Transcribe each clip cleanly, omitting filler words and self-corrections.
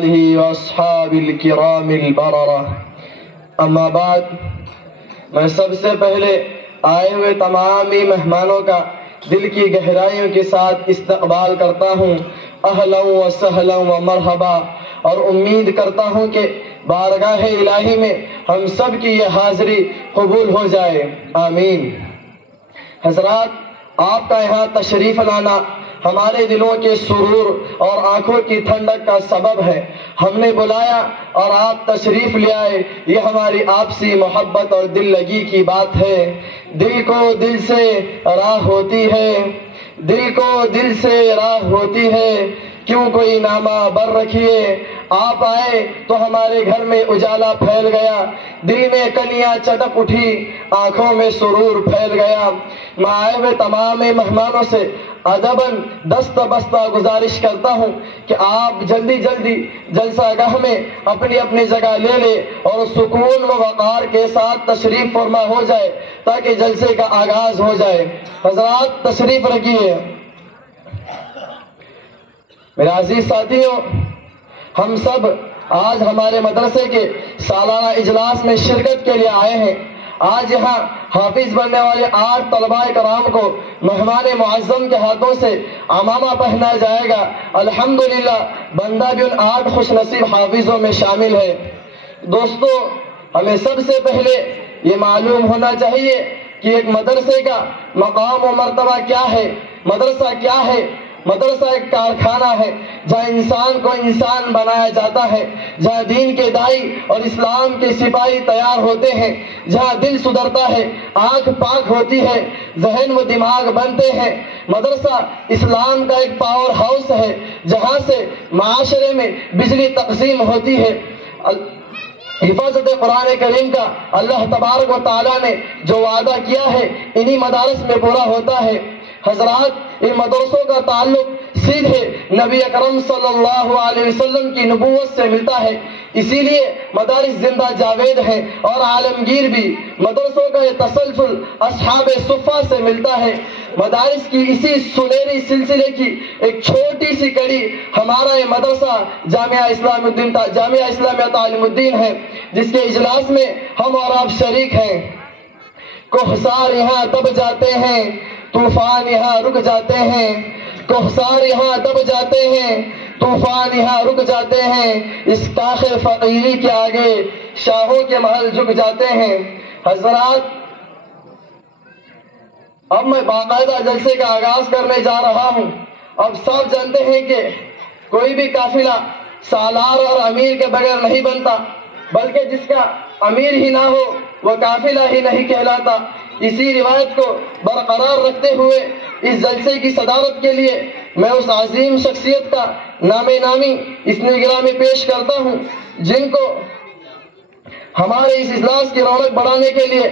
آلہ واصحاب الکرام البررہ۔ اما بعد، میں سب سے پہلے آئے ہوئے تمام مہمانوں کا دل کی گہرائیوں کے ساتھ استقبال کرتا ہوں، اہلا و سہلا و مرحبا، اور امید کرتا ہوں کہ بارگاہ الہی میں ہم سب کی یہ حاضری قبول ہو جائے، آمین۔ حضرات، آپ کا یہاں تشریف لانا ہمارے دلوں کے سرور اور آنکھوں کی ٹھنڈک کا سبب ہے۔ ہم نے بلایا اور آپ تشریف لے آئے، یہ ہماری آپسی محبت اور دل لگی کی بات ہے۔ دل کو دل سے راہ ہوتی ہے، دل کو دل سے راہ ہوتی ہے، کیوں کوئی نامہ بر رکھیے۔ آپ آئے تو ہمارے گھر میں اجالا پھیل گیا، دل میں کلیاں چٹک اٹھی، آنکھوں میں سرور پھیل گیا۔ میں آئے ہوئے تمام مہمانوں سے ادباً دست بستہ گزارش کرتا ہوں کہ آپ جلدی جلدی جلسہ گاہ میں اپنی اپنی جگہ لے لیں اور سکون و وقار کے ساتھ تشریف فرما ہو جائے تاکہ جلسے کا آغاز ہو جائے۔ حضرات تشریف رکھیے۔ میرے عزیز ساتھیوں، ہم سب آج ہمارے مدرسے کے سالانہ اجلاس میں شرکت کے لیے آئے ہیں۔ آج یہاں حافظ بننے والے 8 طلباء کرام کو مہمان معظم کے ہاتھوں سے عمامہ پہنایا جائے گا۔ الحمدللہ، بندہ بھی ان 8 خوش نصیب حافظوں میں شامل ہے۔ دوستو، ہمیں سب سے پہلے یہ معلوم ہونا چاہیے کہ ایک مدرسے کا مقام و مرتبہ کیا ہے۔ مدرسہ کیا ہے؟ مدرسہ ایک کارخانہ ہے جہاں انسان کو انسان بنایا جاتا ہے، جہاں دین کے داعی اور اسلام کے سپاہی تیار ہوتے ہیں، جہاں دل سدھرتا ہے، آنکھ پاک ہوتی ہے، ذہن و دماغ بنتے ہیں۔ مدرسہ اسلام کا ایک پاور ہاؤس ہے جہاں سے معاشرے میں بجلی تقسیم ہوتی ہے۔ حفاظت قرآن کریم کا اللہ تبارک و تعالیٰ نے جو وعدہ کیا ہے انہی مدارس میں پورا ہوتا ہے۔ حضرات، ان مدرسوں کا تعلق سیدھے نبی اکرم صلی اللہ علیہ وسلم کی نبوت سے ملتا ہے، اسی لیے مدارس زندہ جاوید ہیں اور عالمگیر بھی۔ مدرسوں کا یہ تسلسل اصحاب صفہ سے ملتا ہے۔ مدارس کی اسی سنہری سلسلے کی ایک چھوٹی سی کڑی ہمارا یہ مدرسہ جامعہ اسلامیہ تعلیم الدین ہے، جس کے اجلاس میں ہم اور آپ شریک ہیں۔ کوہسار یہاں دب جاتے ہیں، طوفان یہاں رک جاتے ہیں، کوہسار یہاں دب جاتے ہیں، طوفان یہاں رک جاتے ہیں، اس کاخ فقیری کے آگے شاہوں کے محل جھک جاتے ہیں۔ حضرات، اب میں باقاعدہ جلسے کا آغاز کرنے جا رہا ہوں۔ اب سب جانتے ہیں کہ کوئی بھی قافلہ سالار اور امیر کے بغیر نہیں بنتا، بلکہ جس کا امیر ہی نہ ہو وہ قافلہ ہی نہیں کہلاتا۔ اسی روایت کو برقرار رکھتے ہوئے اس جلسے کی صدارت کے لیے میں اس عظیم شخصیت کا نام نامی اسم گرامی پیش کرتا ہوں جن کو ہمارے اس اجلاس کی رونق بڑھانے کے لیے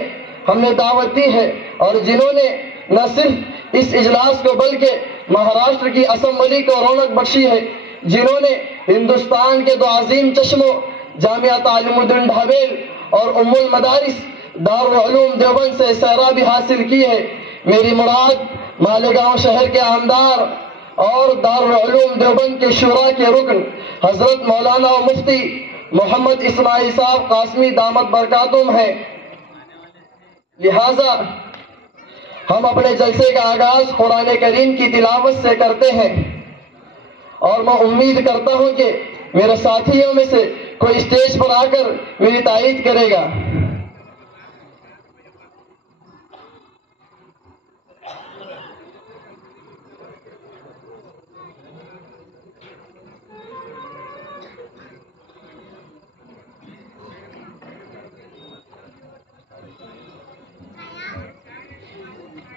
ہم نے دعوت دی ہے، اور جنہوں نے نہ صرف اس اجلاس کو بلکہ مہاراشٹر کی اسمبلی کو رونق بخشی ہے، جنہوں نے ہندوستان کے 2 عظیم چشموں جامعہ تعلیم الدین ڈھابیل اور ام المدارس دارالعلوم دیوبند سے سیرابی حاصل کی ہے۔ میری مراد مالیگاؤں شہر کے عامدار اور دارالعلوم دیوبند کے شورا کے رکن حضرت مولانا و مفتی محمد اسماعیل صاحب قاسمی دامت برکاتہم ہیں۔ لہٰذا ہم اپنے جلسے کا آغاز قرآن کریم کی تلاوت سے کرتے ہیں، اور میں امید کرتا ہوں کہ میرے ساتھیوں میں سے کوئی اسٹیج پر آ کر میری تائید کرے گا۔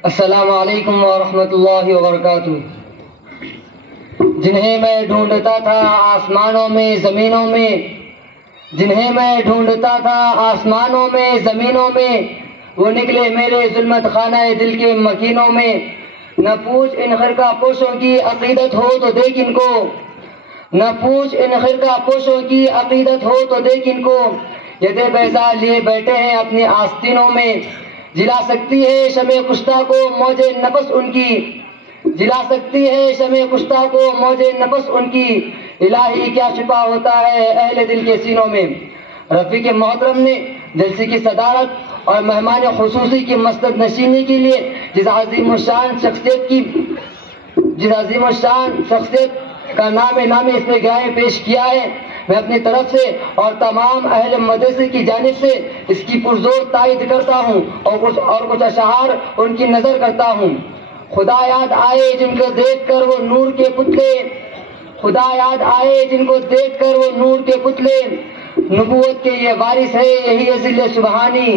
السلام علیکم ورحمۃ اللہ وبرکاتہ۔ جنہیں میں ڈھونڈتا تھا آسمانوں میں زمینوں میں، جنہیں میں ڈھونڈتا تھا آسمانوں میں زمینوں میں، وہ نکلے میرے ظلمت خانہ دل کے مکینوں میں۔ نہ پوچھ ان خرقہ پوشوں کی عقیدت ہو تو دیکھ ان کو، نہ پوچھ ان خرقہ پوشوں کی عقیدت ہو تو دیکھ ان کو، یدے بیضا لیے بیٹھے ہیں اپنی آستینوں میں۔ جلا سکتی ہے شمع کشتہ کو موج نفس ان کی، جلا سکتی ہے شمع کشتہ کو موج نفس ان کی، الہی کیا چھپا ہوتا ہے اہل دل کے سینوں میں۔ رفیق محترم نے جلسے کی صدارت اور مہمان خصوصی کی مسند نشینی کے لیے جس عظیم الشان شخصیت کا نام اس میں گرامی پیش کیا ہے، میں اپنی طرف سے اور تمام اہل مدرسے کی جانب سے اس کی پرزور تائید کرتا ہوں اور کچھ اشعار ان کی نظر کرتا ہوں۔ خدا یاد آئے جن کو دیکھ کر وہ نور کے پتلے، خدا یاد آئے جن کو دیکھ کر وہ نور کے پتلے، نبوت کے یہ وارث ہے یہی ہے ذل سبحانی،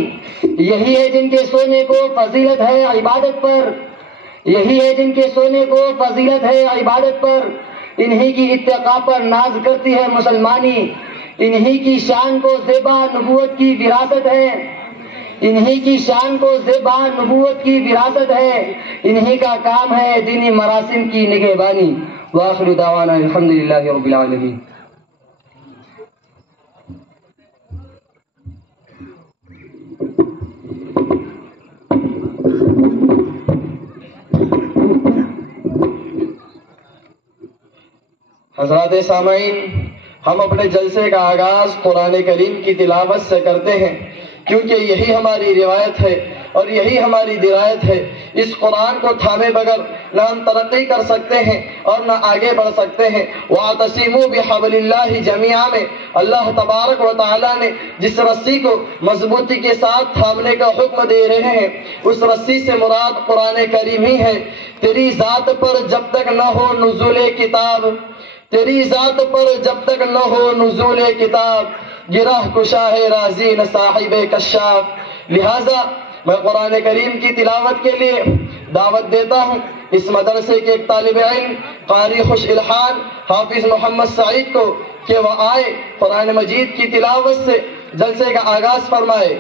یہی ہے جن کے سونے کو فضیلت ہے عبادت پر، یہی ہے جن کے سونے کو فضیلت ہے عبادت پر، انہی کی اتقاء پر ناز کرتی ہے مسلمانی، انہی کی شان کو زیبا نبوت کی وراثت ہے، انہی کی شان کو زیبا نبوت کی وراثت ہے، انہی کا کام ہے دینی مراسم کی نگہبانی۔ وآخر دعوانا الحمدللہ رب العالمین۔ حضرات سامعین، ہم اپنے جلسے کا آغاز قرآن کریم کی تلاوت سے کرتے ہیں کیونکہ یہی ہماری روایت ہے اور یہی ہماری درایت ہے۔ اس قرآن کو تھامے بغیر نہ ہم ترقی کر سکتے ہیں اور نہ آگے بڑھ سکتے ہیں۔ وَاعْتَصِمُوا بِحَبْلِ اللَّهِ جَمِيعًا میں اللہ تبارک و تعالیٰ نے جس رسی کو مضبوطی کے ساتھ تھامنے کا حکم دے رہے ہیں اس رسی سے مراد قرآن کریم ہی ہے۔ تیری ذات پر جب تک نہ ہو نزول کتاب، تیری ذات پر جب تک نہ ہو نزول کتاب، گرہ کشا ہے رازی نہ صاحب کشاف۔ لہذا میں قرآن کریم کی تلاوت کے لیے دعوت دیتا ہوں اس مدرسے کے ایک طالب علم قاری خوش الحان حافظ محمد سعید کو کہ وہ آئے قرآن مجید کی تلاوت سے جلسے کا آغاز فرمائے۔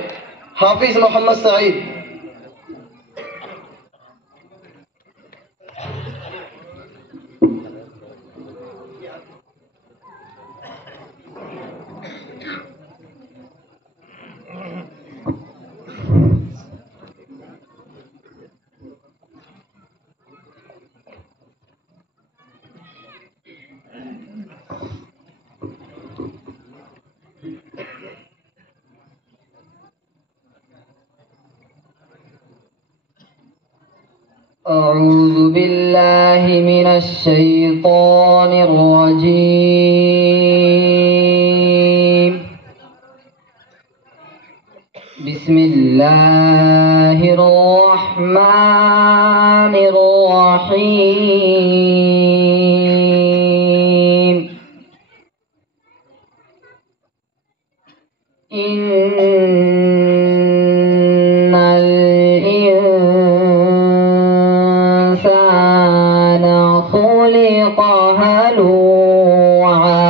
حافظ محمد سعید۔ أعوذ بالله من الشيطان الرجيم، بسم الله الرحمن الرحيم۔ إن الإنسان خلق هلوعا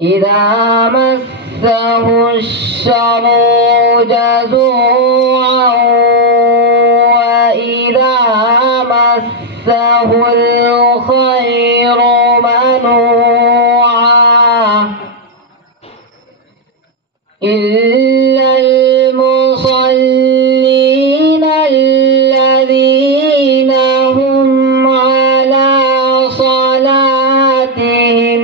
إذا مسه الشر جزوعا وإذا مسه الخير منوعا إلا المصلين الذين هم على صلاتهم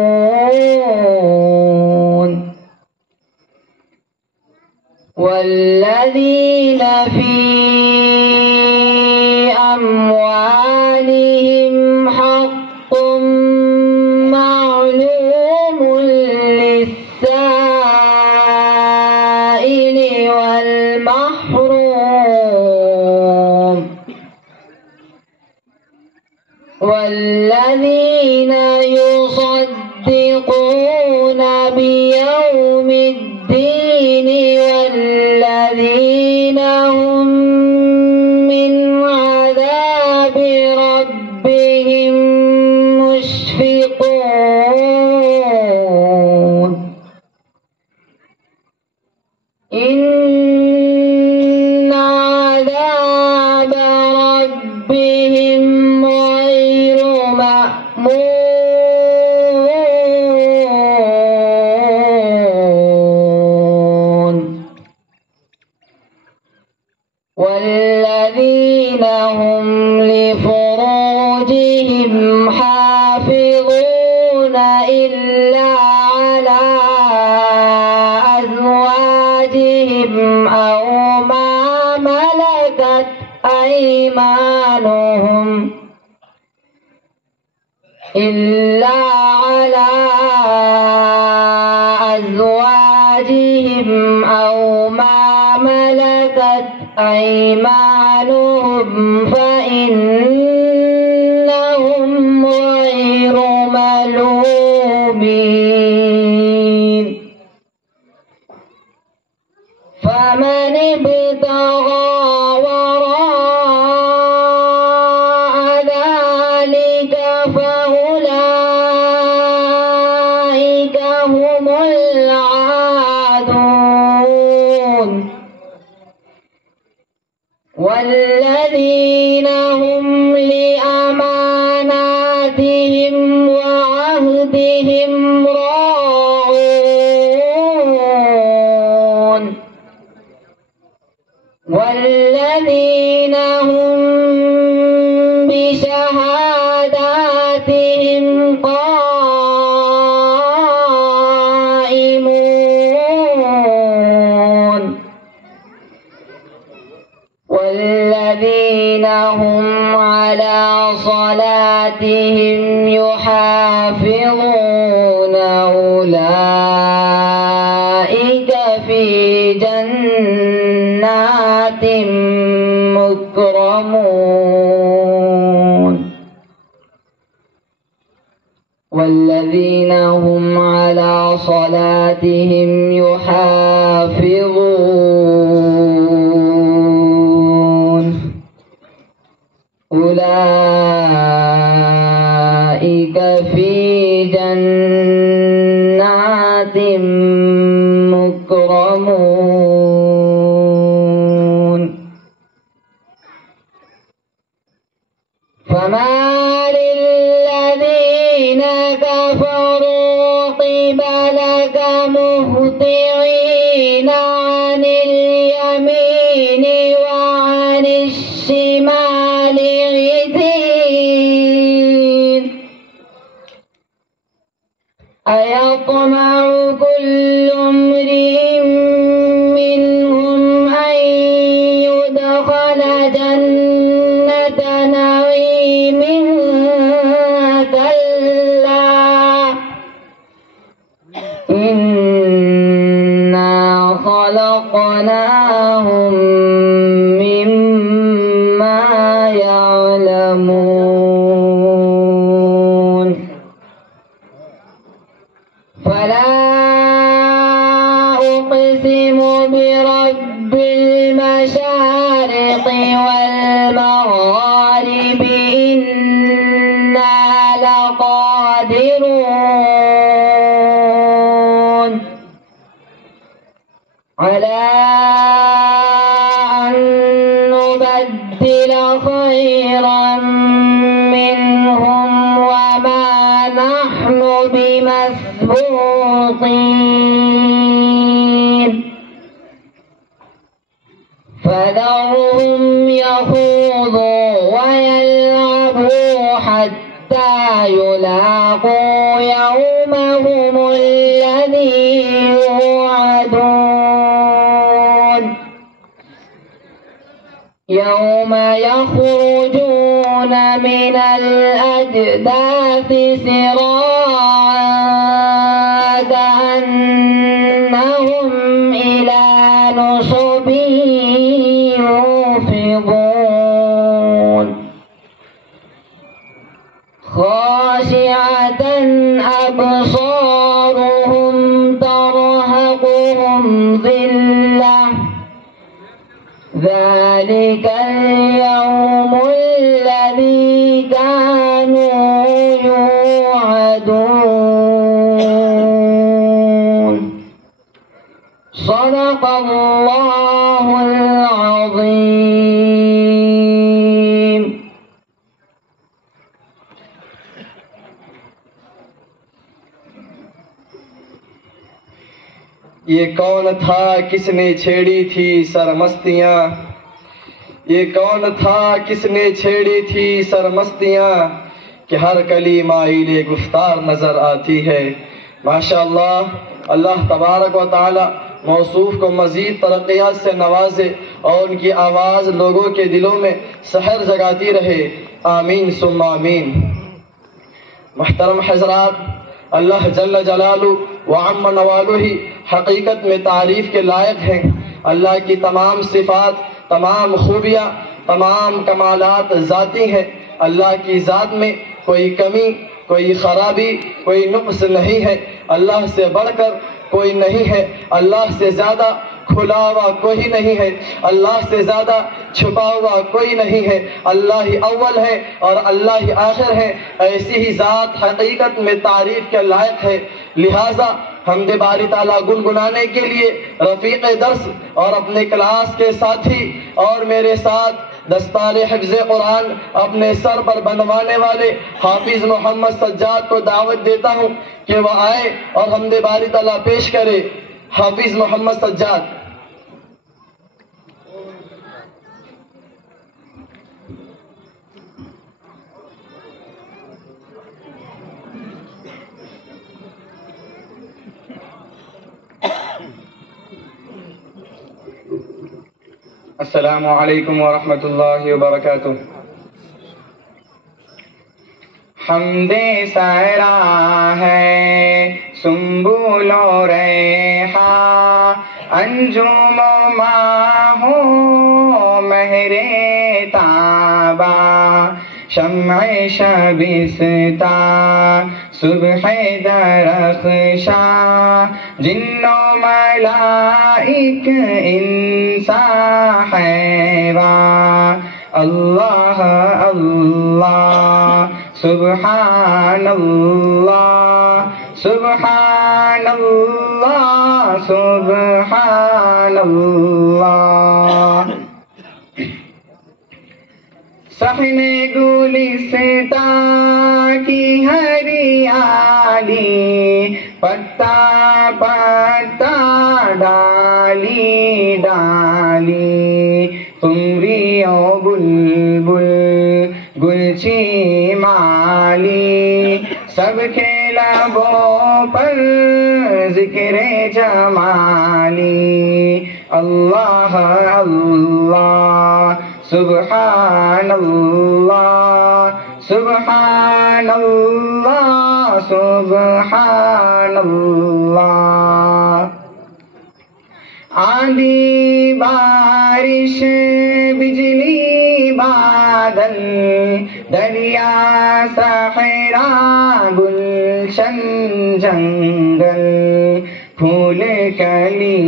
دائمون والذين في أموالهم حق معلوم للسائل والمحروم والذين يصدقون بيوم الدين والذين هم من عذاب ربهم مشفقون إن عذاب ربهم غير والذين هم لفروجهم حافظون إلا على أزواجهم أو ما ملكت أيمانهم فإنهم غير ملومين فمن ابتغى وراء ذلك فأولئك هم العادون والذين هم لأماناتهم وعهدهم راعون والذين هم بشهاداتهم قائمون والذين هم على صلاتهم يحافظون أولئك في جنات مكرمون والذين هم على صلاتهم يحافظون أولئك في جنات مكرمون فما للذين كفروا قبلك مهطعين عن اليمين وعن الشمال عزين أيطمع كل امرئ منهم أن يدخل جنة نعيم كلا إنا خلقناهم مما يعلمون فلا أقسم برب المشارق والمغارب إنا لقادرون على أن نبدل خيرا منهم وما نحن بمسبوقين فذرهم يخوضوا ويلعبوا حتى يلاقوا يومهم الذي يوعدون يوم يخرجون من الأجداث سراعا كأنهم إلى نصب يوفضون خاشعة أبصارهم ترهقهم ذلة ذلك اليوم الذي كانوا يوعدون صدق الله العظيم. یہ کون تھا کس نے چھیڑی تھی سرمستیاں یہ کون تھا کس نے چھیڑی تھی سرمستیاں کہ ہر کلی مائل گفتار نظر آتی ہے. ماشاءاللہ، اللہ تبارک و تعالی موصوف کو مزید ترقیات سے نوازے اور ان کی آواز لوگوں کے دلوں میں سحر جگاتی رہے. آمین ثم آمین. محترم حضرات، اللہ جل جلالہ وعم نوالہ حقیقت میں تعریف کے لائق ہیں. اللہ کی تمام صفات، تمام خوبیاں، تمام کمالات ذاتی ہیں. اللہ کی ذات میں کوئی کمی، کوئی خرابی، کوئی نقص نہیں ہے. اللہ سے بڑھ کر کوئی نہیں ہے. اللہ سے زیادہ کھلا ہوا کوئی نہیں ہے. اللہ سے زیادہ چھپا ہوا کوئی نہیں ہے. اللہ ہی اول ہے اور اللہ ہی آخر ہے. ایسی ہی ذات حقیقت میں تعریف کے لائق ہے. لہٰذا حمد باری تعالیٰ گنگنانے کے لیے رفیق درس اور اپنے کلاس کے ساتھی اور میرے ساتھ دستار حفظ قرآن اپنے سر پر بنوانے والے حافظ محمد سجاد کو دعوت دیتا ہوں کہ وہ آئے اور حمد باری تعالیٰ پیش کرے. حافظ محمد سجاد. السلام علیکم ورحمۃ اللہ وبرکاتہ. حمد سرا ہے سنبل و ریحاں، انجم و ماہ و مہر تابا، شمع شبستہ صبح درخشاں، جن و ملائک انسان حیوان. اللہ اللہ سبحان اللہ سبحان اللہ سبحان اللہ. صحن گلستاں کی ہریالی، پتا پتا ڈالی ڈالی، قمری و بلبل گلچی مالی، سب کے لبوں پر ذکر جمالی. اللہ اللہ سبحان اللہ سبحان اللہ سبحان اللہ. آندھی بارش بجلی بادل، دریا صحرا گلشن جنگل، پھول کلی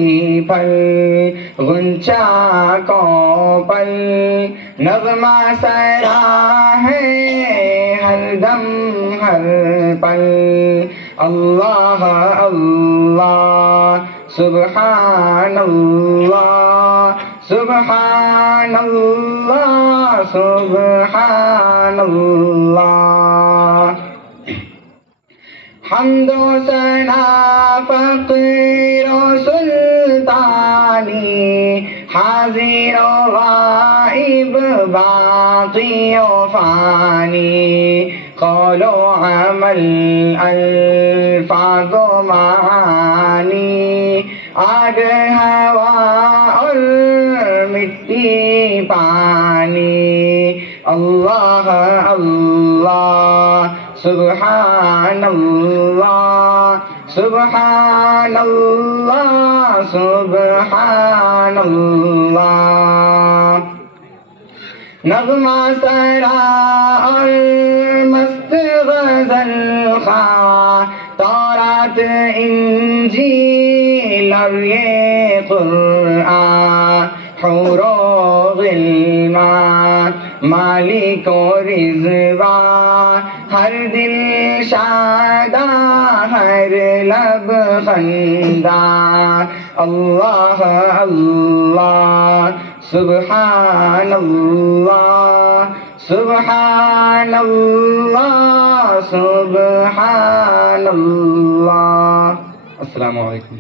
پھل غنچہ کوپل، نغمہ سرا ہے ہر دم ہر پل. اللہ اللہ سبحان اللہ سبحان اللہ سبحان اللہ. حمد و ثنا فقیر و سلطانی، حاضر و غائب باقی و فانی، قول و عمل الفاظ و معانی، آگ ہوا اور مٹی پانی. اللہ اللہ سبحان اللہ سبحان اللہ سبحان اللہ. نغمہ سرا اور مست غزل خواں، تورات انجیل اور یہ قرآن، حور و غلمان مالک و رضوان، ہر دل شاداں ہر لب خنداں. اللہ اللہ سبحان اللہ سبحان اللہ سبحان اللہ. السلام علیکم.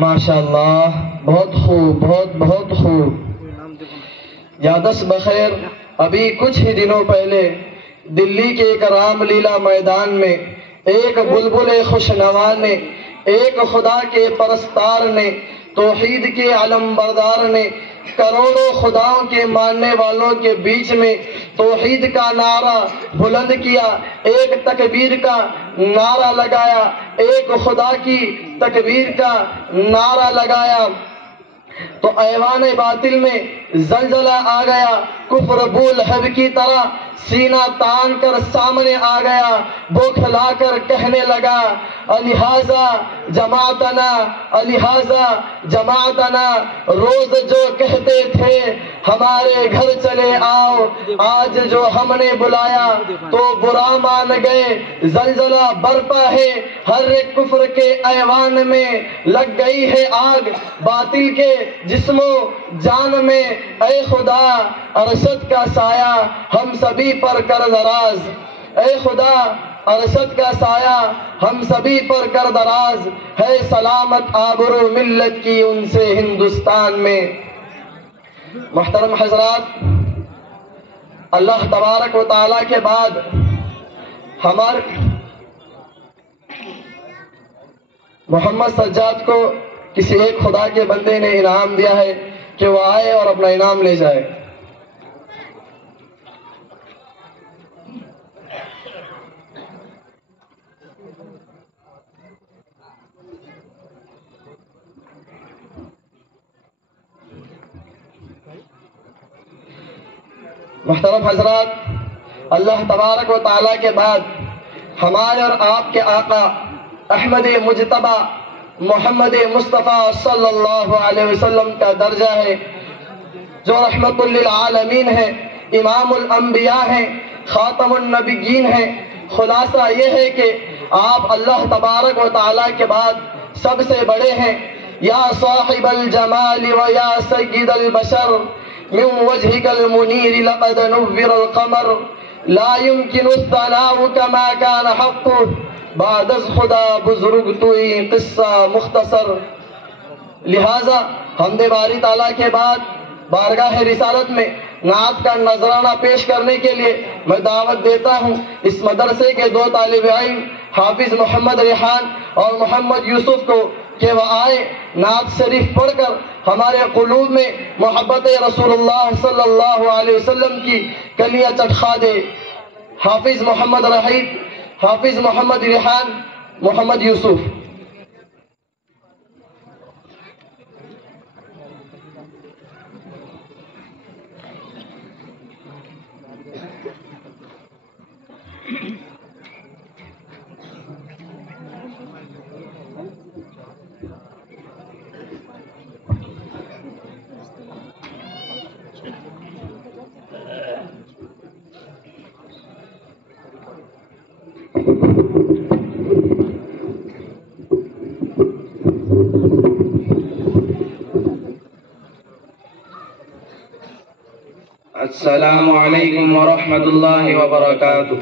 ماشاءاللہ، بہت خوب، بہت بہت خوب۔ یادش بخیر، ابھی کچھ ہی دنوں پہلے دلی کے ایک رام لیلا میدان میں ایک بلبل خوشنوا نے، ایک خدا کے پرستار نے، توحید کے علم بردار نے کروڑوں خداؤں کے ماننے والوں کے بیچ میں توحید کا نعرہ بلند کیا، ایک تکبیر کا نعرہ لگایا، ایک خدا کی تکبیر کا نعرہ لگایا تو ایوان باطل میں زلزلہ آ گیا، کفر بولہب کی طرح سینہ تان کر سامنے آ گیا، بوکھلا کر کہنے لگا الہٰذا جماعتنا، الہٰذا جماعتنا، روز جو کہتے تھے ہمارے گھر چلے آؤ، آج جو ہم نے بلایا تو برا مان گئے، زلزلہ برپا ہے، ہر ایک کفر کے ایوان میں لگ گئی ہے آگ، باطل کے جسم و جان میں اے خدا ارشد کا سایہ ہم سبھی پر کر دراز، اے خدا ارشد کا سایہ ہم سبھی پر کر دراز، ہے سلامت آبرو ملت کی ان سے ہندوستان میں۔ محترم حضرات، اللہ تبارک و تعالیٰ کے بعد ہمارے محمد سجاد کو کسی ایک خدا کے بندے نے انعام دیا ہے کہ وہ آئے اور اپنا انعام لے جائے۔ محترم حضرات، اللہ تبارک و تعالیٰ کے بعد ہمارے اور آپ کے آقا احمد مجتبی محمد مصطفیٰ صلی اللہ علیہ وسلم کا درجہ ہے، جو رحمت للعالمین ہے، امام الانبیاء ہیں، خاتم النبیین ہیں۔ خلاصہ یہ ہے کہ آپ اللہ تبارک و تعالیٰ کے بعد سب سے بڑے ہیں۔ یا صاحب الجمال و یا سید البشر من وجهك المنير لقد نور القمر لا يمكن الثناء كما كان حقه بعد از خدا بزرگ توئی قصہ مختصر۔ لہٰذا حمد باری تعالیٰ کے بعد بارگاہ رسالت میں نعت کا نذرانہ پیش کرنے کے لیے میں دعوت دیتا ہوں اس مدرسے کے دو طالب علم حافظ محمد ریحان اور محمد یوسف کو کہ وہ آئے نعت شریف پڑھ کر ہمارے قلوب میں محبت رسول اللہ صلی اللہ علیہ وسلم کی کلیاں چٹخا دے۔ حافظ محمد رحید، حافظ محمد ریحان، محمد یوسف۔ السلام علیکم ورحمۃ اللہ وبرکاتہ۔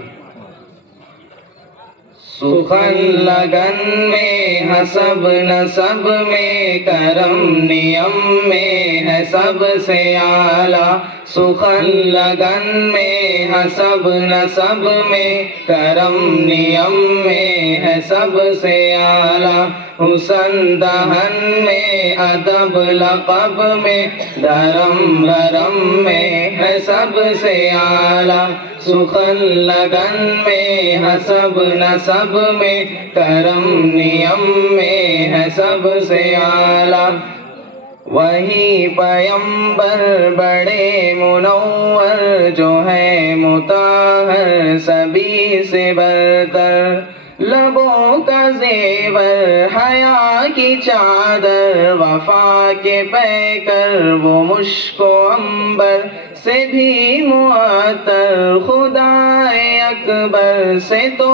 سخن لگن میں حسب نسب میں کرم نیم میں ہے سب سے اعلیٰ، سخن لگن میں حسب نسب میں کرم نیم میں ہے سب سے اعلیٰ، حسن دہن میں ادب لقب میں دھرم بھرم میں ہے سب سے اعلیٰ، سخن لگن میں حسب نسب میں کرم نیم میں ہے سب سے اعلیٰ، وہی پیمبر بڑے منور جو ہے مطہر سبھی سے برتر، لبوں کا زیور حیا کی چادر وفا کے پیکر وہ مشک و عنبر سے بھی معطر، خدا اکبر سے تو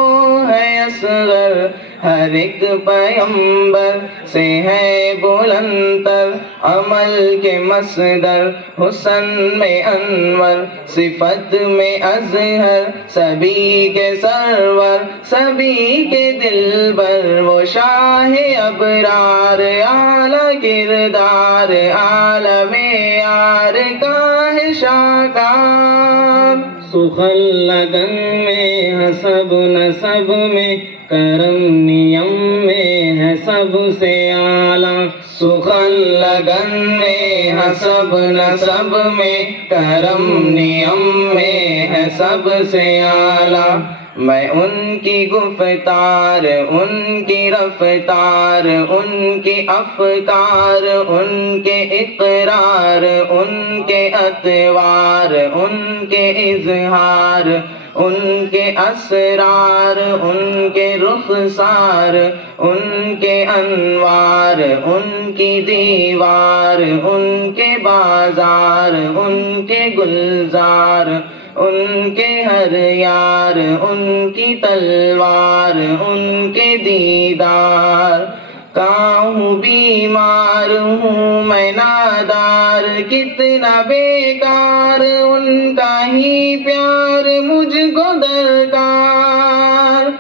ہے اصغر ہر ایک پیغمبر سے ہے بلندر عمل کے مصدر حسن میں انور صفت میں اظہر سبھی کے سرور سبھی کے دلبر وہ شاہ ابرار اعلی کردار عالم یار کا ہے شاکار سخن لگن میں حسب نسب میں کرم نیم میں ہے سب سے اعلیٰ سخن لگن میں حسب نسب میں کرم نیم میں ہے سب سے اعلیٰ میں ان کی گفتار ان کی رفتار ان کی افکار ان کے اقرار ان کے اطوار ان کے اظہار ان کے اسرار ان کے رخسار ان کے انوار ان کی دیوار ان کے بازار ان کے گلزار ان کے ہر یار ان کی تلوار ان کے دیدار کہوں بیمار ہوں میں نادار کتنا بیکار ان کا ہی پیار مجھ کو درکار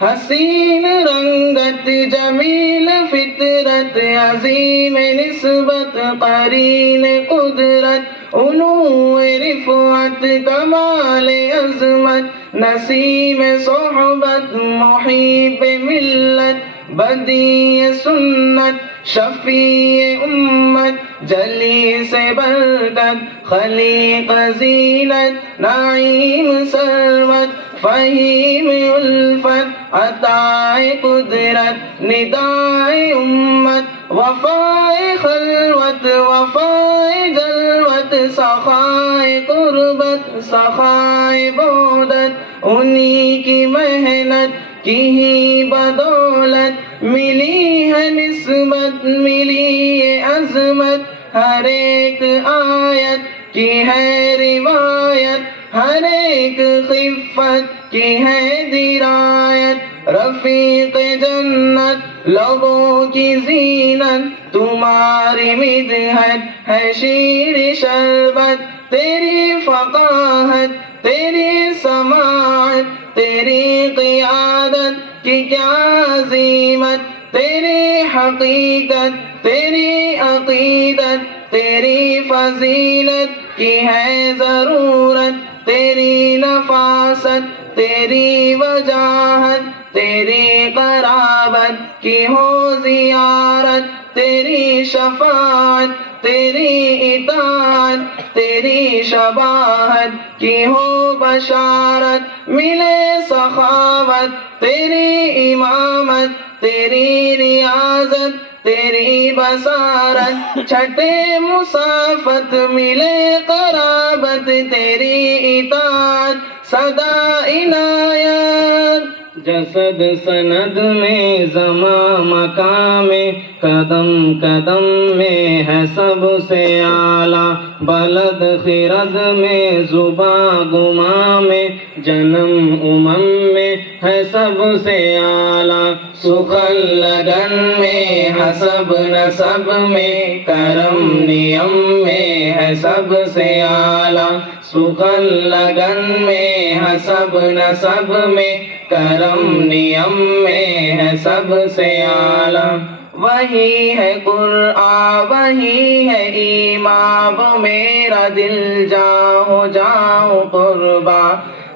حسین رنگت جمیل فطرت عظیم نسبت قرین قدرت علو رفعت کمال عظمت نسیم صحبت محب ملت بدیع سنت شفیع امت جلی سے برکت خلیق زینت نعیم سروت فہیم الفت عطائے قدرت ندائے امت وفائے خلوت وفائے جلوت سخائے قربت سخائے بودت انہی کی محنت کی ہی بدولت ملی ہے نسبت ملی ہے عظمت ہر ایک آیت کی ہے روایت ہر ایک خفت کی ہے درایت رفیق جنت لبوں کی زینت تمہاری مدحت ہے شیر شربت تیری فقاہت تیری سماعت تیری قیادت کی کیا عظیمت تیری حقیقت تیری عقیدت تیری فضیلت کی ہے ضرورت تیری نفاست تیری وجاہت تیری قرابت کی ہو زیارت تیری شفاعت تیری اطاعت تیری شباہت کی ہو بشارت ملے سخاوت تیری امامت تیری ریاضت تیری بصارت چھٹے مسافت ملے قرابت تیری اطاعت صدا عنایت جسد سند میں زماں مقام میں قدم قدم میں ہے سب سے اعلیٰ بلد خرد میں زباں گما میں جنم امم میں ہے سب سے اعلیٰ سخن لگن میں حسب نسب میں کرم نیم میں ہے سب سے اعلیٰ سخن لگن میں حسب نسب میں کرم نیم میں ہے سب سے اعلیٰ وہی ہے قرآن وہی ہے ایمان وہ میرا دل جاؤ قربا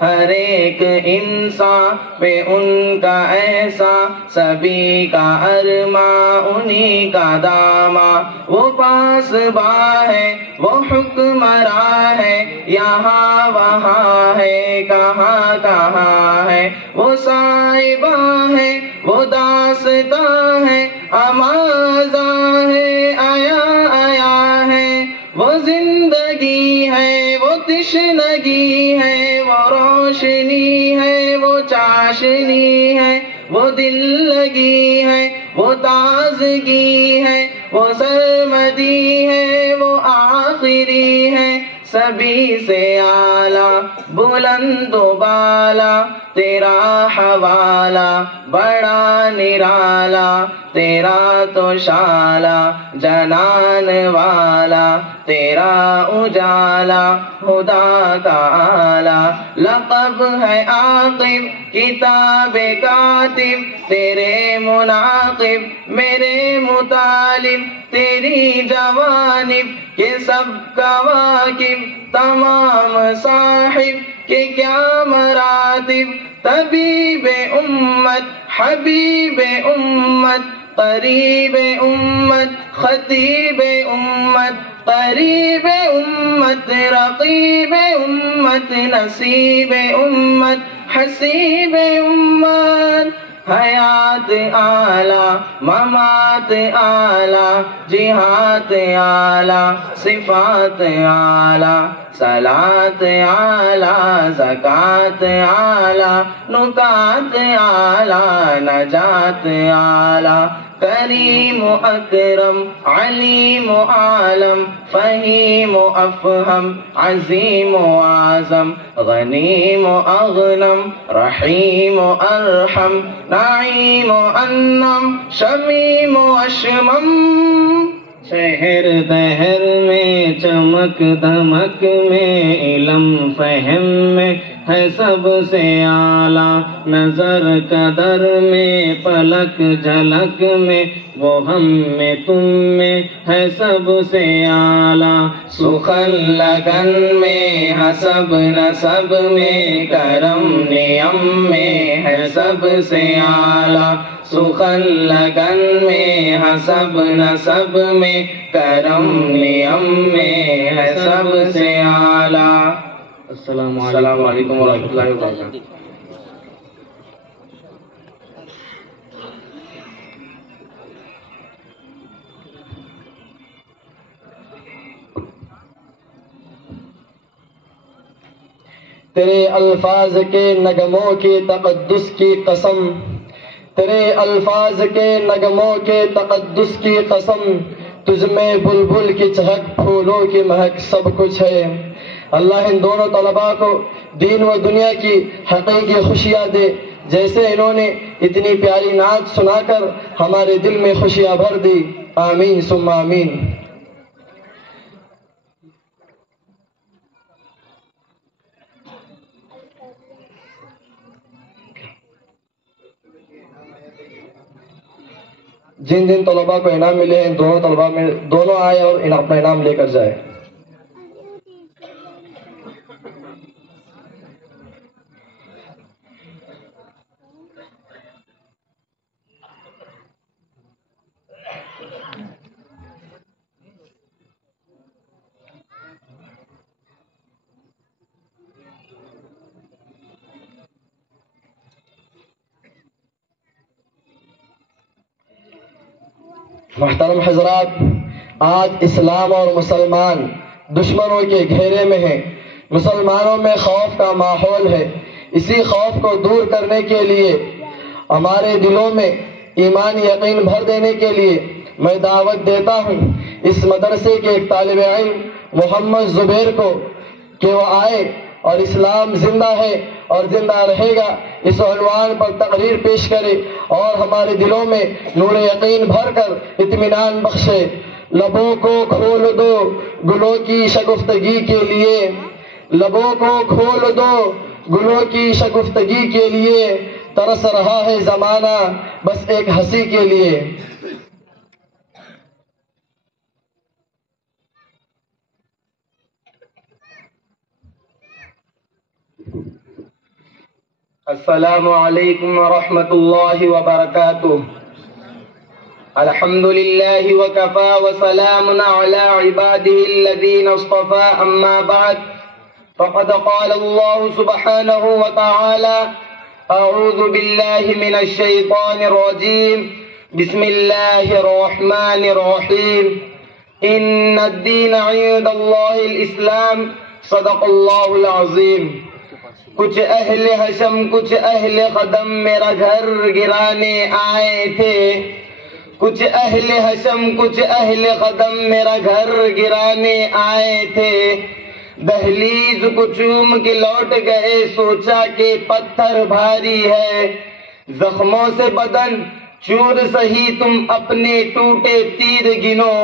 ہر ایک انسان پہ ان کا ایسا سبھی کا ارماں انہی کا داما وہ پاس با ہے وہ حکمراں ہے یہاں وہاں ہے کہاں کہاں ہے وہ صاحبہ ہے وہ داستاں ہے امازاں ہے آیا ہے وہ زندگی ہے وہ تشنگی ہے وہ روشنی ہے وہ چاشنی ہے وہ دل لگی ہے وہ تازگی ہے وہ سرمدی ہے وہ آخری ہے سبھی سے اعلیٰ بلند و بالا تیرا حوالہ بڑا نرالا تیرا تو شالا جنان والا تیرا اجالا خدا تعالی لقب ہے عاقب کتاب کاتب تیرے مناقب میرے مطالب تیری جوانب کہ سب کواکب تمام صاحب کہ کیا مراتب طبیب امت حبیب امت قریب امت خطیب امت قریب امت رقیب امت نصیب امت حسیب امت حیات اعلیٰ ممات اعلیٰ جہاد اعلیٰ صفات اعلیٰ صلاۃ اعلیٰ زکوٰۃ اعلیٰ نکات اعلیٰ نجات اعلیٰ کریم و اکرم علیم و عالم فہیم و افہم عظیم و اعظم غنیم و اغنم رحیم و ارحم نعیم و انم شمیم و اشمم شہر دہر میں چمک دمک میں علم فہم میں ہے سب سے اعلیٰ نظر قدر میں پلک جھلک میں وہ ہم میں تم میں ہے سب سے اعلیٰ سخن لگن میں حسب نسب میں کرم نیم میں ہے سب سے اعلیٰ سخن لگن میں حسب نسب میں کرم نیم میں ہے سب سے اعلیٰ السلام علیکم ورحمۃ اللہ وبرکاتہ. تیرے الفاظ کے نغموں کی تقدس کی قسم تیرے الفاظ کے نغموں کے تقدس کی قسم تجھ میں بلبل کی چہک پھولوں کی مہک سب کچھ ہے. اللہ ان دونوں طلباء کو دین و دنیا کی حقیقی خوشیاں دے جیسے انہوں نے اتنی پیاری نعت سنا کر ہمارے دل میں خوشیاں بھر دی. آمین ثم آمین. جن جن طلباء کو انعام ملے ہیں دونوں طلباء میں دونوں آئے اور اپنا انعام لے کر جائے. محترم حضرات، آج اسلام اور مسلمان دشمنوں کے گھیرے میں ہیں. مسلمانوں میں خوف کا ماحول ہے. اسی خوف کو دور کرنے کے لیے ہمارے دلوں میں ایمان یقین بھر دینے کے لیے میں دعوت دیتا ہوں اس مدرسے کے ایک طالب علم محمد زبیر کو کہ وہ آئے اور اسلام زندہ ہے اور زندہ رہے گا اس عنوان پر تقریر پیش کرے اور ہمارے دلوں میں نور یقین بھر کر اطمینان بخشے. لبوں کو کھول دو گلوں کی شگفتگی کے لیے لبوں کو کھول دو گلوں کی شگفتگی کے لیے ترس رہا ہے زمانہ بس ایک ہنسی کے لیے. السلام علیکم ورحمۃ اللہ وبرکاتہ. الحمد للہ وکفى وسلام علی عباده الذین اصطفى اما بعد فقد قال اللہ سبحانہ وتعالی اعوذ باللہ من الشیطان الرجیم بسم اللہ الرحمن الرحیم ان الدین عند اللہ الاسلام صدق اللہ العظیم. کچھ اہل حشم کچھ اہل قدم میرا گھر گرانے آئے تھے کچھ اہل حشم کچھ اہل قدم میرا گھر گرانے آئے تھے دہلیز کو چوم کے لوٹ گئے، سوچا کہ پتھر بھاری ہے، زخموں سے بدن چور سہی تم اپنے ٹوٹے تیر گنو،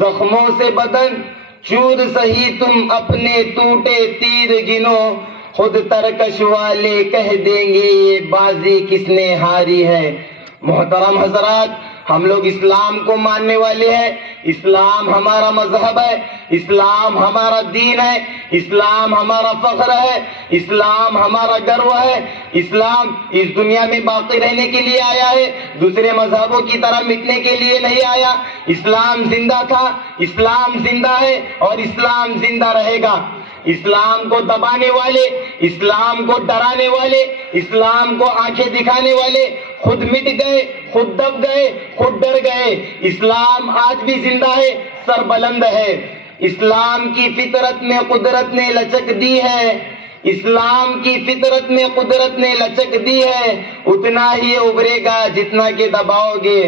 زخموں سے بدن چور سہی تم اپنے ٹوٹے تیر گنو، خود ترکش والے کہہ دیں گے یہ بازی کس نے ہاری ہے۔ محترم حضرات، ہم لوگ اسلام کو ماننے والے ہیں، اسلام ہمارا مذہب ہے، اسلام ہمارا دین ہے، اسلام ہمارا فخر ہے، اسلام ہمارا گرو ہے۔ اسلام اس دنیا میں باقی رہنے کے لیے آیا ہے، دوسرے مذہبوں کی طرح مٹنے کے لیے نہیں آیا۔ اسلام زندہ تھا، اسلام زندہ ہے اور اسلام زندہ رہے گا۔ اسلام کو دبانے والے، اسلام کو ڈرانے والے، اسلام کو آنکھیں دکھانے والے خود مٹ گئے، خود دب گئے، خود ڈر گئے۔ اسلام آج بھی زندہ ہے، سر بلند ہے۔ اسلام کی فطرت میں قدرت نے لچک دی ہے، اسلام کی فطرت میں قدرت نے لچک دی ہے، اتنا ہی ابھرے گا جتنا کہ دباؤ گے۔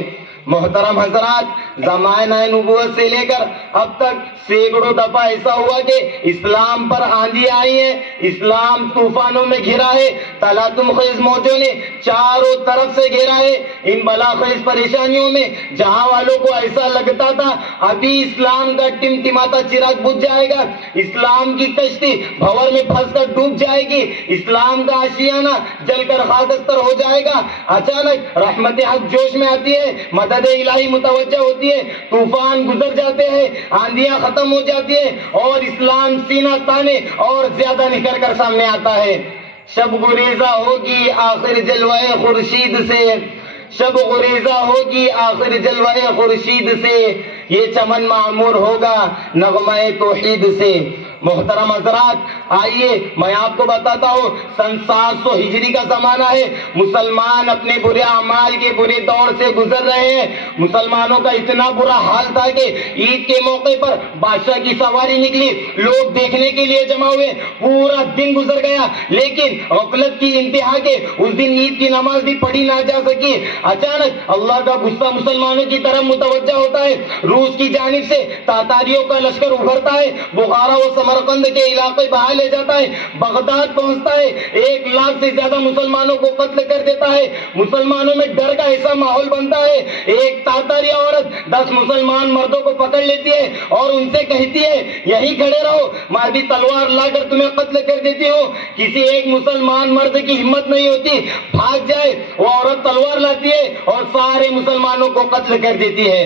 محترم حضرات، زمانہ نبوت سے لے کر اب تک سینکڑوں دفعہ ایسا ہوا کہ اسلام پر آندھی آئی ہے، اسلام طوفانوں میں گھرا ہے، تلاطم خیز موجوں نے چاروں طرف سے گھیرا ہے۔ ان بلا خیز پریشانیوں میں جہاں والوں کو ایسا لگتا تھا ابھی اسلام کا ٹمٹماتا چراغ بجھ جائے گا، اسلام کی کشتی بھور میں پھنس کر ڈوب جائے گی، اسلام کا آشیانہ جل کر خاکستر ہو جائے گا، اچانک رحمت حق جوش میں آتی ہے، مدد الہی متوجہ ہوتی ہے، طوفان گزر جاتے ہیں، آندھیاں ختم ہو جاتی ہے اور اسلام سینہ تانے اور زیادہ نکھر کر سامنے آتا ہے۔ شب گریزہ ہوگی آخر جلوہ خورشید سے، شب گریزہ ہوگی آخر جلوہ خورشید سے، یہ چمن معمور ہوگا نغمہ توحید سے۔ محترم حضرات، آئیے میں آپ کو بتاتا ہوں، سن 700 ہجری کا زمانہ ہے، مسلمان اپنے برے اعمال کے برے دور سے گزر رہے ہیں۔ مسلمانوں کا اتنا برا حال تھا کہ عید کے موقع پر بادشاہ کی سواری نکلی، لوگ دیکھنے کے لیے جمع ہوئے، پورا دن گزر گیا لیکن غفلت کی انتہا کے اس دن عید کی نماز بھی پڑھی نہ جا سکی۔ اچانک اللہ کا غصہ مسلمانوں کی طرف متوجہ ہوتا ہے، روس کی جانب سے تاتاریوں کا لشکر ابھرتا ہے، بخارا و سمرقند کے علاقے بہا لے جاتا ہے، بغداد پہنچتا ہے، 1 لاکھ سے زیادہ مسلمانوں کو قتل کر دیتا ہے۔ مسلمانوں میں ڈر کا ایسا ماحول بنتا ہے، ایک تاتاری عورت 10 مسلمان مردوں کو پکڑ لیتی ہے اور ان سے کہتی ہے یہیں کھڑے رہو، میں بھی تلوار لا کر تمہیں قتل کر دیتی ہوں۔ کسی ایک مسلمان مرد کی ہمت نہیں ہوتی بھاگ جائے، وہ عورت تلوار لاتی ہے اور سارے مسلمانوں کو قتل کر دیتی ہے۔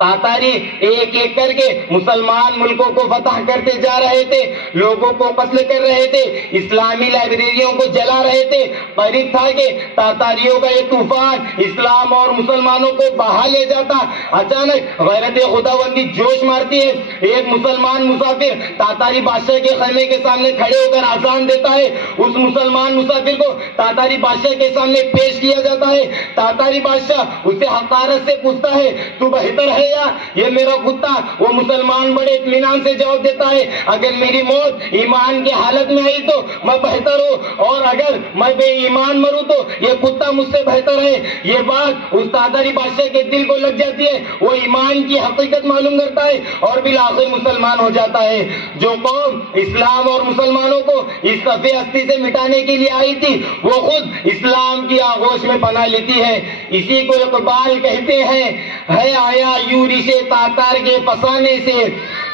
تاتاری ایک ایک کر کے مسلمان ملکوں کو فتح کرتے جا رہے تھے، لوگوں کو قتل کر رہے تھے، اسلامی لائبریریوں کو جلا رہے تھے۔ قریب تھا کہ تاتاریوں کا یہ طوفان اسلام اور مسلمانوں کو بہا لے جاتا۔ اچانک غیرت خداوندی جوش مارتی ہے، ایک مسلمان مسافر تاتاری بادشاہ کے خیمے کے سامنے کھڑے ہو کر اذان دیتا ہے، اس مسلمان مسافر کو تاتاری بادشاہ کے سامنے پیش کیا جاتا ہے۔ تاتاری بادشاہ اسے حقارت سے پوچھتا ہے تو بہتر ہے یا یہ میرا کتا؟ وہ مسلمان بڑے اطمینان سے جواب دیتا ہے اگر میری موت ایمان کی حالت میں آئی تو میں بہتر ہوں اور اگر میں بے ایمان مروں تو یہ کتا مجھ سے بہتر ہے۔ یہ بات اس تاتاری بادشاہ کے دل کو لگ جاتی ہے، وہ ایمان کی حقیقت معلوم کرتا ہے اور بالآخر مسلمان ہو جاتا ہے۔ جو قوم اسلام اور مسلمانوں کو اس صفحے ہستی سے مٹانے کے لیے آئی تھی وہ خود اسلام کی آغوش میں پناہ لیتی ہے۔ اسی کو اقبال کہتے ہیں، ہے آیا یورش تاتار کے فسانے سے،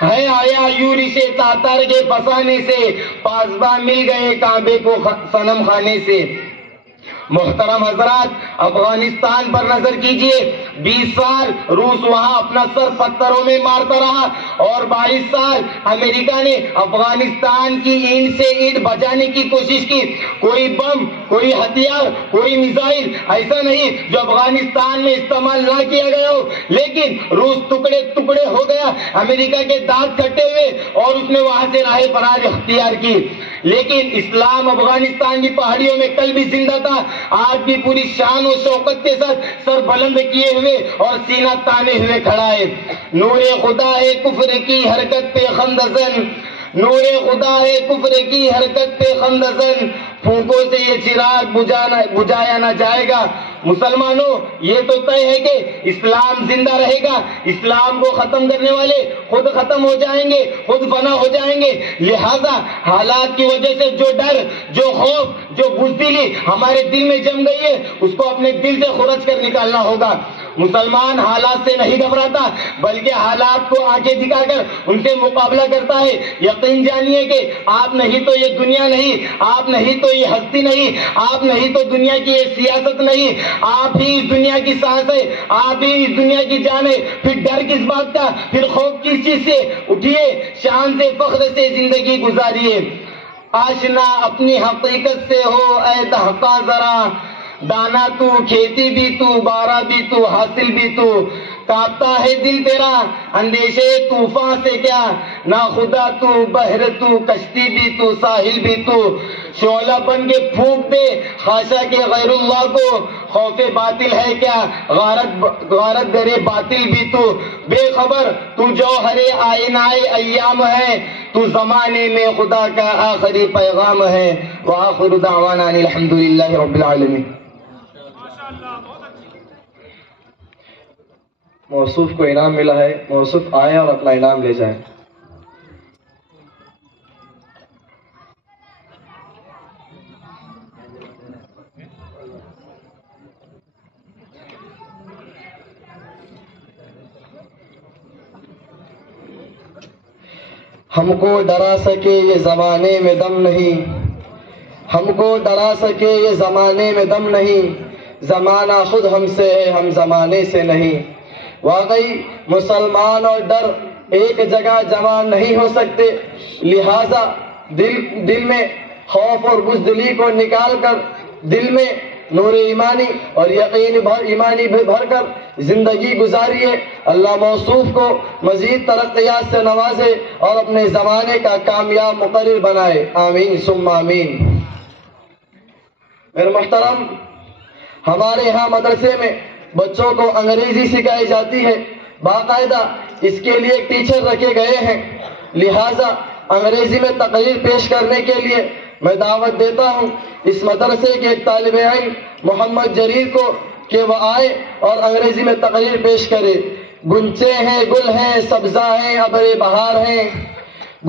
ہے آیا یورش تاتار کے فسانے سے، پاسباں مل گئے کعبے کو صنم خانے سے۔ محترم حضرات، افغانستان پر نظر کیجئے، 20 سال روس وہاں اپنا سر پتھروں میں مارتا رہا اور 22 سال امریکہ نے افغانستان کی اینٹ سے اینٹ بجانے کی کوشش کی۔ کوئی بم، کوئی ہتھیار، کوئی میزائل ایسا نہیں جو افغانستان میں استعمال نہ کیا گیا ہو، لیکن روس ٹکڑے ٹکڑے ہو گیا، امریکہ کے دانت کھٹے ہوئے اور اس نے وہاں سے راہ فرار اختیار کی۔ لیکن اسلام افغانستان کی پہاڑیوں میں کل بھی زندہ تھا، آج بھی پوری شان و شوکت کے ساتھ سر بلند کیے ہوئے اور سینہ تانے ہوئے کھڑا ہے۔ نور خدا ہے کفر کی حرکت پہ خندزن، نور خدا ہے کفر کی حرکت پہ خندزن، پھونکوں سے یہ چراغ بجھایا نہ جائے گا۔ مسلمانوں، یہ تو طے ہے کہ اسلام زندہ رہے گا، اسلام کو ختم کرنے والے خود ختم ہو جائیں گے، خود فنا ہو جائیں گے. لہذا حالات کی وجہ سے جو ڈر، جو خوف، جو بزدلی ہمارے دل میں جم گئی ہے، اس کو اپنے دل سے خرچ کر نکالنا ہوگا. مسلمان حالات سے نہیں گھبراتا بلکہ حالات کو آنکھیں دکھا کر ان سے مقابلہ کرتا ہے. یقین جانیے کہ آپ نہیں تو یہ دنیا نہیں، آپ نہیں تو یہ ہستی نہیں، آپ نہیں تو دنیا کی یہ سیاست نہیں، آپ ہی اس دنیا کی سانس ہے، آپ ہی اس دنیا کی جان ہے. پھر ڈر کس بات کا، پھر خوف کس چیز سے؟ اٹھیے، شان سے فخر سے زندگی گزاریے. آشنا اپنی حقیقت سے ہو اے دہقاں ذرا، دانا تو، کھیتی بھی تو، بارہ بھی تو، حاصل بھی تو. کانپتا ہے دل تیرا اندیشے طوفان سے کیا، نہ خدا تو، بحر تو، کشتی بھی تو، ساحل بھی تو. شعلہ بن کے پھونک دے خاشا کے غیر اللہ کو، خوف باطل ہے کیا، غارت درے باطل بھی تو. بے خبر تو جوہر آئینہ ایام ہے، تو زمانے میں خدا کا آخری پیغام ہے. وآخر دعوانا ان الحمدللہ رب العالمین. موصوف کو انعام ملا ہے، موصوف آئے اور اپنا انعام لے جائیں. ہم کو ڈرا سکے یہ زمانے میں دم نہیں، ہم کو ڈرا سکے یہ زمانے میں دم نہیں، زمانہ خود ہم سے ہے، ہم زمانے سے نہیں. واقعی مسلمان اور ڈر ایک جگہ جمع نہیں ہو سکتے. لہذا دل میں خوف اور بزدلی کو نکال کر دل میں نور ایمانی اور یقین ایمانی بھر کر زندگی گزاریے. اللہ موصوف کو مزید ترقیات سے نوازے اور اپنے زمانے کا کامیاب مقرر بنائے. آمین ثم آمین. میرے محترم، ہمارے یہاں مدرسے میں بچوں کو انگریزی سکھائی جاتی ہے، باقاعدہ اس کے لیے ٹیچر رکھے گئے ہیں. لہذا انگریزی میں تقریر پیش کرنے کے لیے میں دعوت دیتا ہوں اس مدرسے کے ایک طالب علم محمد جریر کو کہ وہ آئے اور انگریزی میں تقریر پیش کرے. گنچے ہیں گل ہیں سبزہ ہیں ابر بہار ہیں،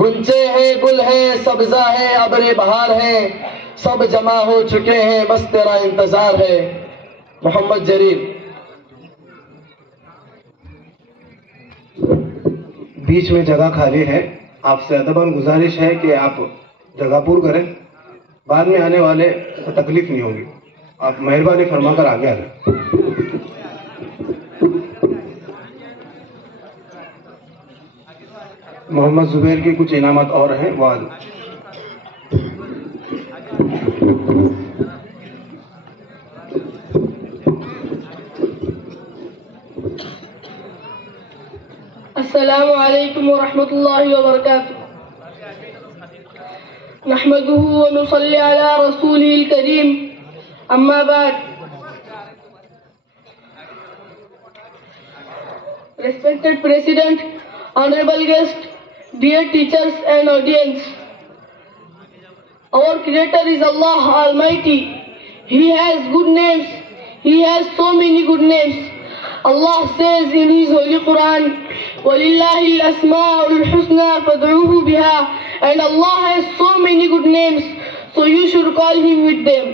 گنچے ہیں گل ہیں سبزہ ہیں ابر بہار ہیں، سب جمع ہو چکے ہیں بس تیرا انتظار ہے. محمد جریر. بیچ میں جگہ خالی ہے، آپ سے ادباً گزارش ہے کہ آپ جگہ پور کریں، بعد میں آنے والے کو تکلیف نہیں ہوگی. آپ مہربانی فرما کر آگے آئیں. محمد زبیر کی کچھ انعامات اور ہیں. السلام علیکم ورحمۃ اللہ وبرکاتہ. نحمده ونصلي على رسوله الكريم. اما بعد. Respected President, honorable guests, dear teachers and audience, our Creator is Allah Almighty. He has good names. He has so many good names. Allah says in His Holy Quran, وَلِلَّهِ الْأَسْمَاءُ الْحُسْنَى فَادْعُوهُ بِهَا. And Allah has so many good names, so you should call Him with them.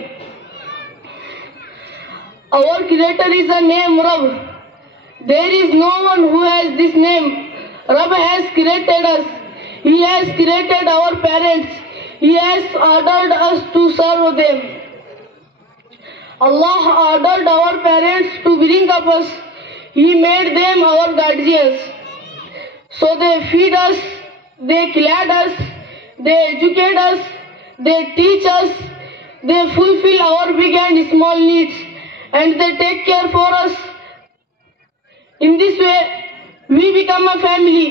Our Creator is a name Rabb. There is no one who has this name. Rabb has created us. He has created our parents. He has ordered us to serve them. Allah ordered our parents to bring up us. He made them our guardians. So they feed us, they clothe us, they educate us, they teach us, they fulfill our big and small needs, and they take care for us. In this way, we become a family.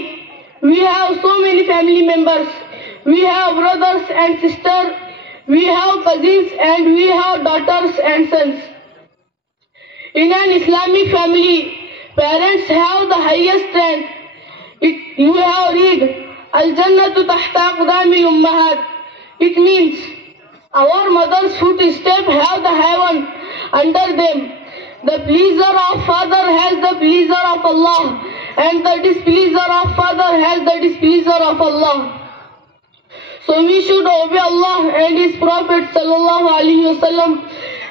We have so many family members. We have brothers and sisters, we have cousins, and we have daughters and sons. In an Islamic family, parents have the highest rank. You have read Al-Jannatu tahta aqdamil ummahat. It means our mother's footsteps have the heaven under them. The pleasure of father has the pleasure of Allah, and the displeasure of father has the displeasure of Allah. So we should obey Allah and His Prophet sallallahu alaihi wasallam,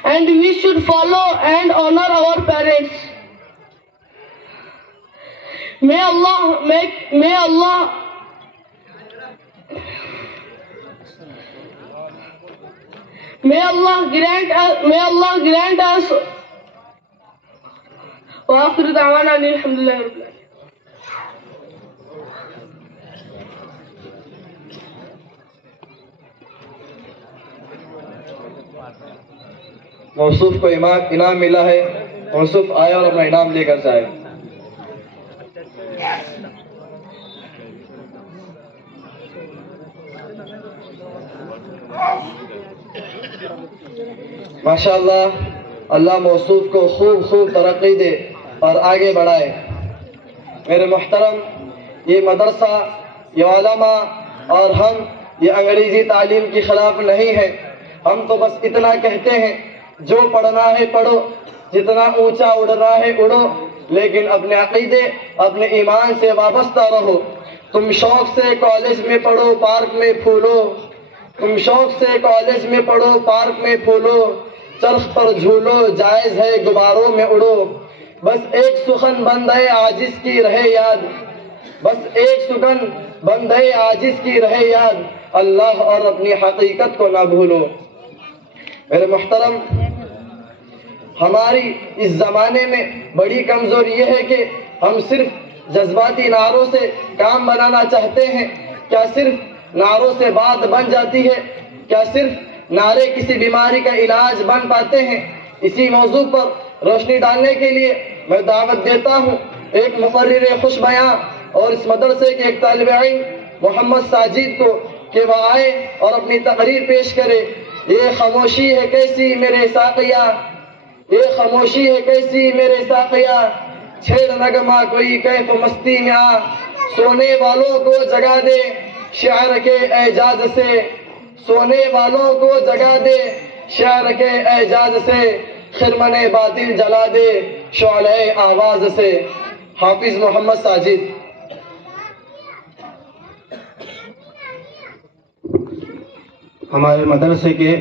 and we should follow and honor our parents. May Allah grant us. Wa akhiru da'wana alhamdulillahi rabbil alamin. موصوف کو انعام ملا ہے. موصوف آئے اور اپنا انعام لے کر جائے. ماشاءاللہ اللہ موصوف کو خوب ترقی دے اور آگے بڑھائے. میرے محترم، یہ مدرسہ، یہ علماء اور ہم یہ انگریزی تعلیم کے خلاف نہیں ہے. ہم تو بس اتنا کہتے ہیں جو پڑھنا ہے پڑھو، جتنا اونچا اڑنا ہے اڑو، لیکن اپنے عقیدے اپنے ایمان سے وابستہ رہو. تم شوق سے کالج میں پڑھو، پارک میں پھولو. تم شوق سے کالج میں پڑھو، پارک میں پھولو. چرخ پر جھولو، جائز ہے غباروں میں اڑو. بس ایک سخن بندے عاجز کی رہے یاد. بس ایک سخن بندے عاجز کی رہے یاد. اللہ اور اپنی حقیقت کو نہ بھولو. میرے محترم، ہماری اس زمانے میں بڑی کمزوری یہ ہے کہ ہم صرف جذباتی نعروں سے کام بنانا چاہتے ہیں. کیا صرف نعروں سے بات بن جاتی ہے؟ کیا صرف نعرے کسی بیماری کا علاج بن پاتے ہیں؟ اسی موضوع پر روشنی ڈالنے کے لیے میں دعوت دیتا ہوں ایک مقرر خوش بیان اور اس مدرسے کے ایک طالب علم محمد ساجد کو کہ وہ آئے اور اپنی تقریر پیش کرے. یہ خاموشی ہے کیسی میرے ساقیہ، یہ خاموشی ہے کیسی میرے ساقیہ، چھیڑ نغمہ کوئی کیف مستی میں آ. سونے والوں کو جگا دے شعر کے اعجاز سے، سونے والوں کو جگا دے شعر کے اعجاز سے. خرمن باطل جلا دے شعلہ آواز سے. حافظ محمد ساجد. ہمارے مدرسے کے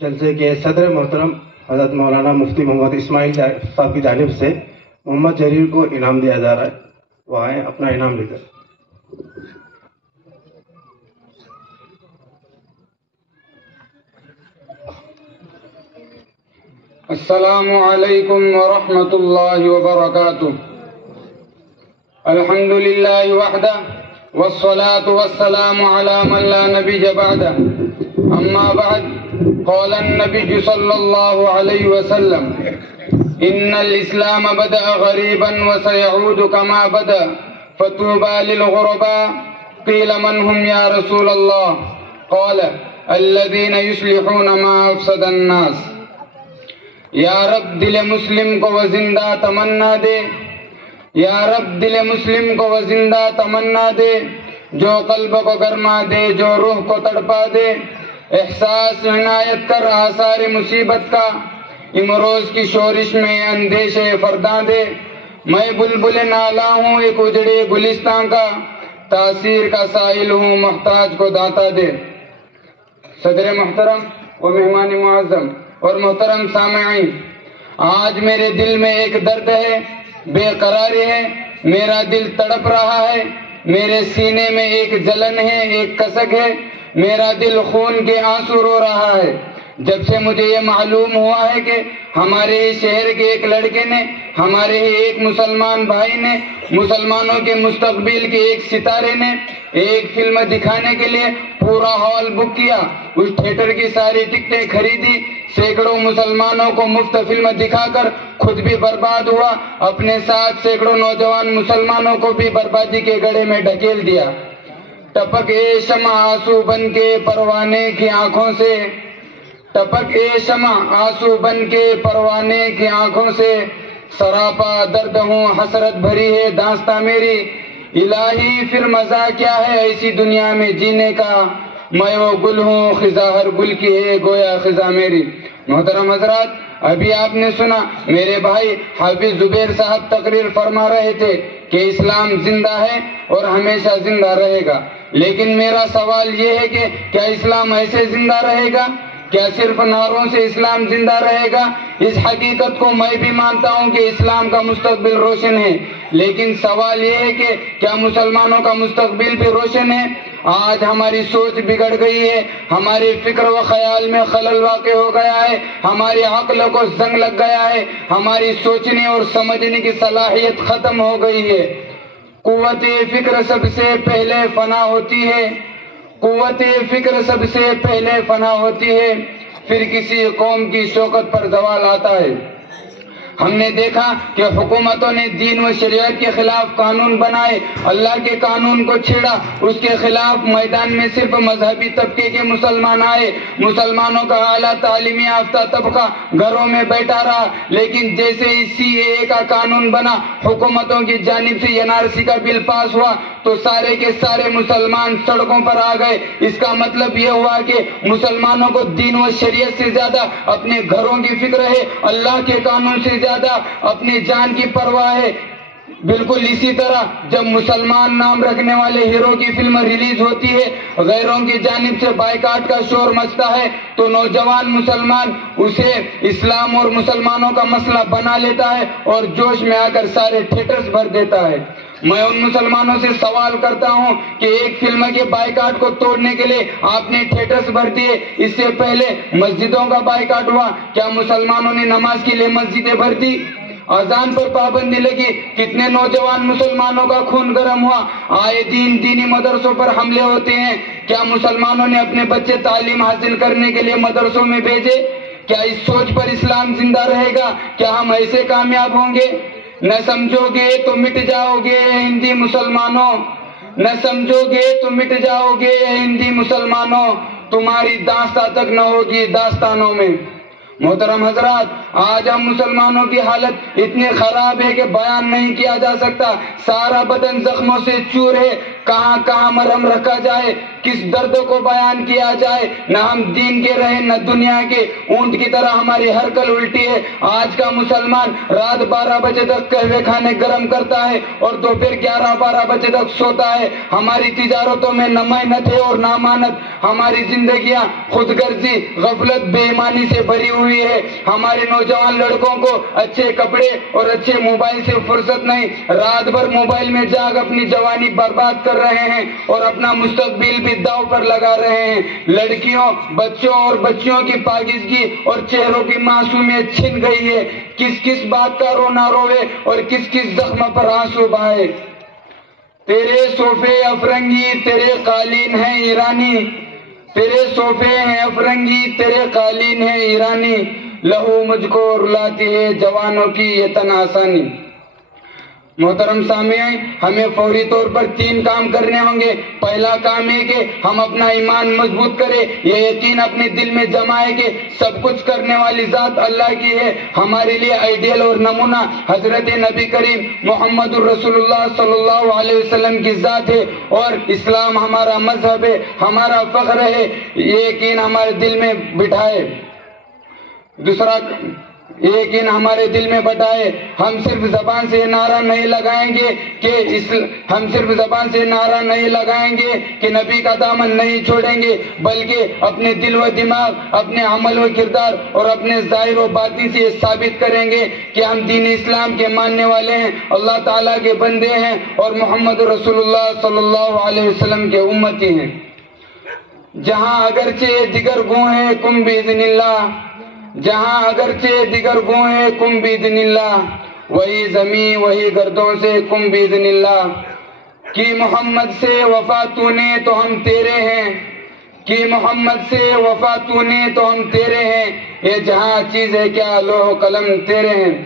جلسے کے صدر محترم حضرت مولانا مفتی محمد اسماعیل صاحب کی جانب سے محمد جلیل کو انعام دیا جا رہا ہے. وہ آئیں اپنا انعام لے کر. السلام علیکم ورحمۃ اللہ وبرکاتہ. الحمد للہ وحدہ والصلاة والسلام على من لا نبی بعدہ. اما بعد، قال النبی صلی اللہ علیہ وسلم: ان الاسلام بدأ غریبا وسيعود كما بدأ فطوبى للغرباء. قیل من هم یا رسول اللہ؟ قال الذين يصلحون ما افسد الناس. یا رب دل مسلم کو وہ زندہ تمنا دے، یا رب دل مسلم کو وہ زندہ تمنا دے، جو قلب کو گرما دے، جو روح کو تڑپا دے. احساس عنایت کر آثار مصیبت کا، امروز کی شورش میں اندیشے فرداں دے. میں بلبل نالا ہوں ایک اجڑے گلستان کا، تاثیر کا سائل ہوں محتاج کو داتا دے. صدر محترم و مہمان معظم اور محترم سامعین، آج میرے دل میں ایک درد ہے، بے قراری ہے. میرا دل تڑپ رہا ہے، میرے سینے میں ایک جلن ہے، ایک کسک ہے. میرا دل خون کے آنسو رو رہا ہے جب سے مجھے یہ معلوم ہوا ہے کہ ہمارے ہی شہر کے ایک لڑکے نے، ہمارے ہی ایک مسلمان بھائی نے، مسلمانوں کے مستقبل کے ایک ستارے نے ایک فلم دکھانے کے لیے پورا ہال بک کیا. اس تھیٹر کی ساری ٹکٹیں خریدی، سینکڑوں مسلمانوں کو مفت فلم دکھا کر خود بھی برباد ہوا، اپنے ساتھ سینکڑوں نوجوان مسلمانوں کو بھی بربادی کے گڑھے میں ڈھکیل دیا. ٹپک اے شمع آنسو بن کے پروانے کی آنکھوں سے، ٹپک اے شمع آنسو بن کے پروانے کی آنکھوں سے. سراپا درد ہوں حسرت بھری ہے داستاں میری، الہی پھر مزہ کیا ہے ایسی دنیا میں جینے کا. میں وہ گل ہوں خزاں ہر گل کی ہے گویا خزاں میری. محترم حضرات، ابھی آپ نے سنا میرے بھائی حافظ زبیر صاحب تقریر فرما رہے تھے کہ اسلام زندہ ہے اور ہمیشہ زندہ رہے گا، لیکن میرا سوال یہ ہے کہ کیا اسلام ایسے زندہ رہے گا؟ کیا صرف نعروں سے اسلام زندہ رہے گا؟ اس حقیقت کو میں بھی مانتا ہوں کہ اسلام کا مستقبل روشن ہے، لیکن سوال یہ ہے کہ کیا مسلمانوں کا مستقبل بھی روشن ہے؟ آج ہماری سوچ بگڑ گئی ہے، ہماری فکر و خیال میں خلل واقع ہو گیا ہے، ہماری عقل کو زنگ لگ گیا ہے، ہماری سوچنے اور سمجھنے کی صلاحیت ختم ہو گئی ہے۔ قوت فکر سب سے پہلے فنا ہوتی ہے، قوت فکر سب سے پہلے فنا ہوتی ہے، پھر کسی قوم کی شوکت پر زوال آتا ہے۔ ہم نے دیکھا کہ حکومتوں نے دین و شریعت کے خلاف قانون بنائے، اللہ کے قانون کو چھیڑا، اس کے خلاف میدان میں صرف مذہبی طبقے کے مسلمان آئے، مسلمانوں کا اعلیٰ تعلیمی یافتہ طبقہ گھروں میں بیٹھا رہا، لیکن جیسے ہی CAA کا قانون بنا، حکومتوں کی جانب سے NRC کا بل پاس ہوا تو سارے کے سارے مسلمان سڑکوں پر آ گئے۔ اس کا مطلب یہ ہوا کہ مسلمانوں کو دین و شریعت سے زیادہ اپنے گھروں کی فکر ہے، اللہ کے قانون سے زیادہ اپنی جان کی پرواہ ہے۔ بالکل اسی طرح جب مسلمان نام رکھنے والے ہیرو کی فلم ریلیز ہوتی ہے، غیروں کی جانب سے بائیکاٹ کا شور مچتا ہے، تو نوجوان مسلمان اسے اسلام اور مسلمانوں کا مسئلہ بنا لیتا ہے اور جوش میں آ کر سارے تھیٹرز بھر دیتا ہے۔ میں ان مسلمانوں سے سوال کرتا ہوں کہ ایک فلم کے بائیکاٹ کو توڑنے کے لیے آپ نے تھیٹرز بھر دیے، اس سے پہلے مسجدوں کا بائیکاٹ ہوا، کیا مسلمانوں نے نماز کے لیے مسجدیں بھر دی؟ اذان پر پابندی لگی، کتنے نوجوان مسلمانوں کا خون گرم ہوا، آئے دین دینی مدرسوں پر حملے ہوتے ہیں، کیا مسلمانوں نے اپنے بچے تعلیم حاصل کرنے کے لیے مدرسوں میں بھیجے؟ کیا اس سوچ پر اسلام زندہ رہے گا؟ کیا ہم ایسے کامیاب ہوں گے؟ نہ سمجھو گے تو مٹ جاؤ گے ہندی مسلمانوں، نہ سمجھو گے تو مٹ جاؤ گے ہندی مسلمانوں، تمہاری داستان تک نہ ہوگی داستانوں میں۔ محترم حضرات، آج ہم مسلمانوں کی حالت اتنی خراب ہے کہ بیان نہیں کیا جا سکتا، سارا بدن زخموں سے چور ہے، کہاں کہاں مرہم رکھا جائے، کس درد کو بیان کیا جائے، نہ ہم دین کے رہے نہ دنیا کے، اونٹ کی طرح ہماری ہر کل الٹی ہے۔ آج کا مسلمان رات 12 بجے تک قہوے کھانے گرم کرتا ہے اور دوپہر 11-12 بجے تک سوتا ہے۔ ہماری تجارتوں میں نہ محنت ہے اور نہ امانت، ہماری زندگیاں خود غرضی، غفلت، بے ایمانی سے بھری ہوئی ہے۔ ہمارے نوجوان لڑکوں کو اچھے کپڑے اور اچھے موبائل سے فرصت نہیں، رات بھر موبائل میں جاگ اپنی جوانی برباد کر رہے ہیں اور اپنا مستقبل بھی داؤ پر لگا رہے ہیں۔ لڑکیوں، بچوں اور بچیوں کی پاکیزگی اور چہروں کی معصومیت چھن گئی ہے۔ کس کس بات کا رونا روے اور کس کس زخم پر آنسو بہائے۔ تیرے صوفے افرنگی تیرے قالین ہیں ایرانی، تیرے صوفے ہیں افرنگی تیرے قالین ہیں ایرانی، لہو مجھ کو رلاتی ہے جوانوں کی یہ تن آسانی۔ محترم سامعین، ہمیں فوری طور پر 3 کام کرنے ہوں گے۔ پہلا کام ہے کہ ہم اپنا ایمان مضبوط کریں، یہ یقین اپنے دل میں جمائے کہ سب کچھ کرنے والی ذات اللہ کی ہے۔ ہمارے لیے آئیڈیل اور نمونہ حضرت نبی کریم محمد الرسول اللہ صلی اللہ علیہ وسلم کی ذات ہے اور اسلام ہمارا مذہب ہے، ہمارا فخر ہے، یہ یقین ہمارے دل میں بٹھائے۔ دوسرا یقین ہمارے دل میں بٹھائے، ہم صرف زبان سے نعرہ نہیں لگائیں گے کہ نبی کا دامن نہیں چھوڑیں گے، بلکہ اپنے دل و دماغ، اپنے عمل و کردار اور اپنے ظاہر و باطن سے یہ ثابت کریں گے کہ ہم دین اسلام کے ماننے والے ہیں، اللہ تعالیٰ کے بندے ہیں اور محمد رسول اللہ صلی اللہ علیہ وسلم کے امتی ہیں۔ جہاں اگرچہ دیگر گوں ہیں کم باذن اللہ، جہاں اگرچہ دیگر گوں ہیں کم باذن اللہ، وہی زمین وہی گردوں سے کم باذن اللہ، کہ محمد سے وفا تو نے تو ہم تیرے ہیں، کہ محمد سے وفا تو نے تو ہم تیرے ہیں، یہ جہاں چیز ہے کیا لوح و قلم تیرے ہیں۔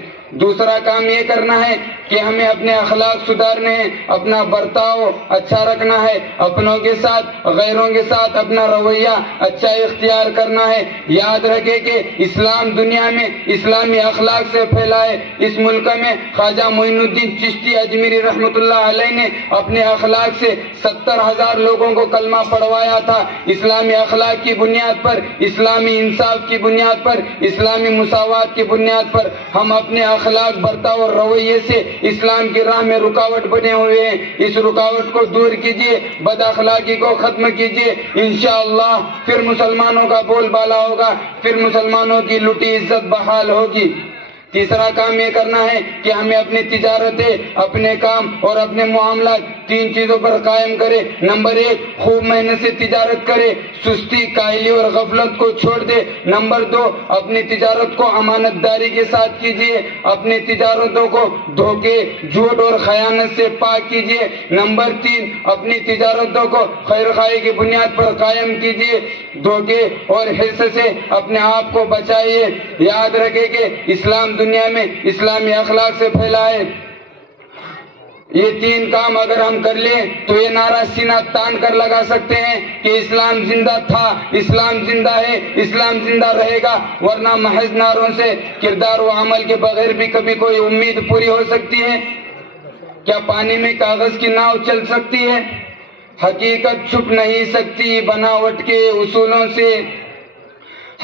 دوسرا کام یہ کرنا ہے کہ ہمیں اپنے اخلاق سدھارنے ہیں، اپنا برتاؤ اچھا رکھنا ہے، اپنوں کے ساتھ غیروں کے ساتھ اپنا رویہ اچھا اختیار کرنا ہے۔ یاد رکھے کہ اسلام دنیا میں اسلامی اخلاق سے پھیلا ہے۔ اس ملک میں خواجہ معین الدین چشتی اجمیری رحمۃ اللہ علیہ نے اپنے اخلاق سے 70,000 لوگوں کو کلمہ پڑھوایا تھا۔ اسلامی اخلاق کی بنیاد پر، اسلامی انصاف کی بنیاد پر، اسلامی مساوات کی بنیاد پر ہم اپنے اخلاق، برتاؤ اور رویے سے اسلام کی راہ میں رکاوٹ بنے ہوئے ہیں، اس رکاوٹ کو دور کیجیے، بد اخلاقی کو ختم کیجیے، انشاءاللہ پھر مسلمانوں کا بول بالا ہوگا، پھر مسلمانوں کی لوٹی عزت بحال ہوگی۔ تیسرا کام یہ کرنا ہے کہ ہمیں اپنی تجارتیں، اپنے کام اور اپنے معاملات تین چیزوں پر قائم کرے۔ نمبر 1، خوب محنت سے تجارت کرے، سستی، کاہلی اور غفلت کو چھوڑ دے۔ نمبر 2، اپنی تجارت کو امانت داری کے ساتھ کیجیے، اپنی تجارتوں کو دھوکے، جھوٹ اور خیانت سے پاک کیجیے۔ نمبر 3، اپنی تجارتوں کو خیر خواہی کی بنیاد پر قائم کیجیے، دھوکے اور حرص سے اپنے آپ کو بچائیے۔ یاد رکھے کہ اسلام دنیا میں اسلامی اخلاق سے پھیلا ہے۔ یہ تین کام اگر ہم کر لیں تو یہ نعرہ سینہ تان کر لگا سکتے ہیں کہ اسلام زندہ تھا، اسلام زندہ ہے، اسلام زندہ رہے گا، ورنہ محض نعروں سے، کردار و عمل کے بغیر بھی کبھی کوئی امید پوری ہو سکتی ہے؟ کیا پانی میں کاغذ کی ناؤ چل سکتی ہے؟ حقیقت چھپ نہیں سکتی بناوٹ کے اصولوں سے،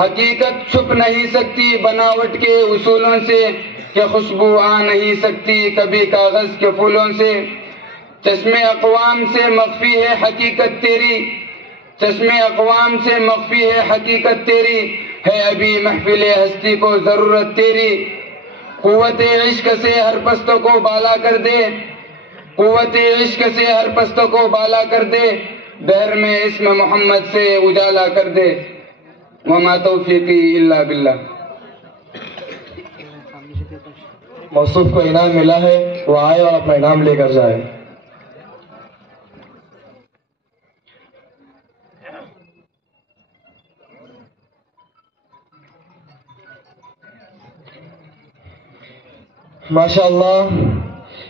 حقیقت چھپ نہیں سکتی بناوٹ کے اصولوں سے، کہ خوشبو آ نہیں سکتی کبھی کاغذ کے پھولوں سے۔ چشم اقوام سے مخفی ہے حقیقت تیری، چشم اقوام سے مخفی ہے حقیقت تیری، ہے ابھی محفل ہستی کو ضرورت تیری۔ قوت عشق سے ہر پست کو بالا کر دے، قوت عشق سے ہر پست کو بالا کر دے، دہر میں اسم محمد سے اجالا کر دے۔ وما توفیقی الا باللہ۔ موصوف کو انعام ملا ہے، وہ آئے اور اپنا انعام لے کر جائے۔ ماشاءاللہ،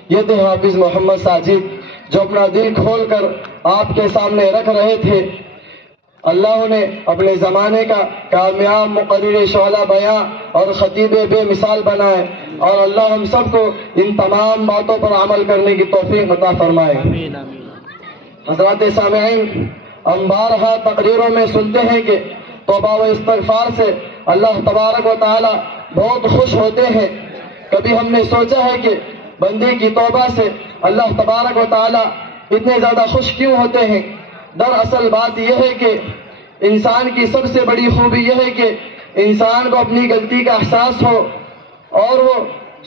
یہ تھے حافظ محمد ساجد جو اپنا دل کھول کر آپ کے سامنے رکھ رہے تھے۔ اللہ نے اپنے زمانے کا کامیاب مقرر شعلہ بیاں اور خطیب بے مثال بنائے، اور اللہ ہم سب کو ان تمام باتوں پر عمل کرنے کی توفیق عطا فرمائے۔ حضرات سامعین، ہم بارہا تقریروں میں سنتے ہیں کہ توبہ و استغفار سے اللہ تبارک و تعالی بہت خوش ہوتے ہیں۔ کبھی ہم نے سوچا ہے کہ بندے کی توبہ سے اللہ تبارک و تعالی اتنے زیادہ خوش کیوں ہوتے ہیں؟ دراصل بات یہ ہے کہ انسان کی سب سے بڑی خوبی یہ ہے کہ انسان کو اپنی غلطی کا احساس ہو اور وہ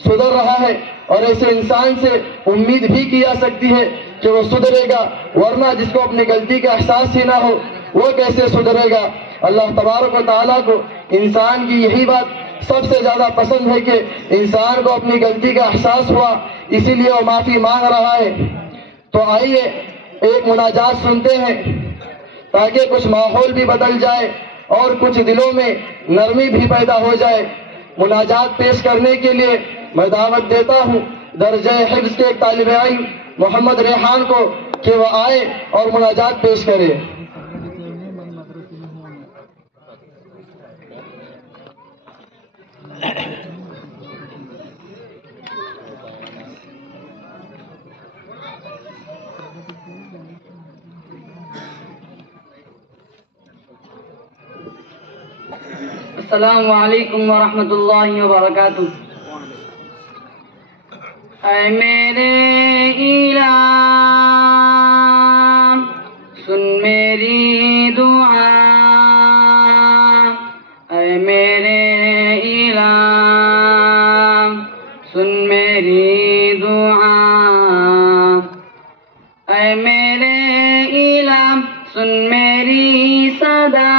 سدھر رہا ہے، اور ایسے انسان سے امید بھی کی جا سکتی ہے کہ وہ سدھرے گا، ورنہ جس کو اپنی غلطی کا احساس ہی نہ ہو وہ کیسے سدھرے گا؟ اللہ تبارک و تعالیٰ کو انسان کی یہی بات سب سے زیادہ پسند ہے کہ انسان کو اپنی غلطی کا احساس ہوا، اسی لیے وہ معافی مانگ رہا ہے۔ تو آئیے ایک مناجات سنتے ہیں تاکہ کچھ ماحول بھی بدل جائے اور کچھ دلوں میں نرمی بھی پیدا ہو جائے۔ مناجات پیش کرنے کے لیے میں دعوت دیتا ہوں درجہ حفظ کے ایک طالب علم محمد ریحان کو کہ وہ آئے اور مناجات پیش کرے۔ السلام علیکم ورحمۃ اللہ وبرکاتہ۔ اے میرے الہ سن میری دعا، اے میرے الہ سن میری دعا، اے میرے الہ سن میری صدا،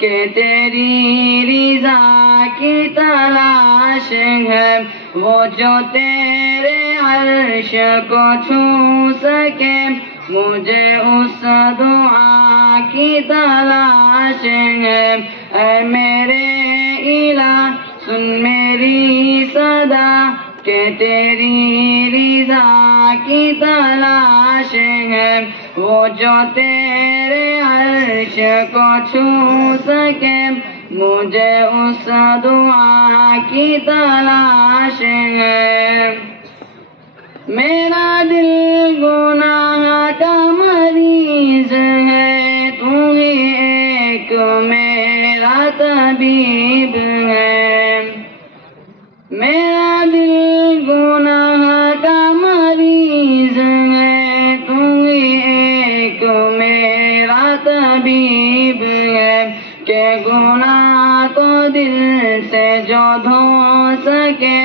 کہ تیری رضا کی تلاش ہے، وہ جو تیرے عرش کو چھو سکے، مجھے اس دعا کی تلاش ہے۔ اے میرے الہ سن میری صدا، کہ تیری رضا کی تلاش ہے، وہ جو تیرے عرش کو چھو سکے، مجھے اس دعا کی تلاش ہے۔ میرا دل گناہ کا مریض ہے، تو ہی ایک میرا طبیب ہے۔ میرا دل گناہ کا طبیب ہے کہ گناہ کو دل سے جو دھو سکے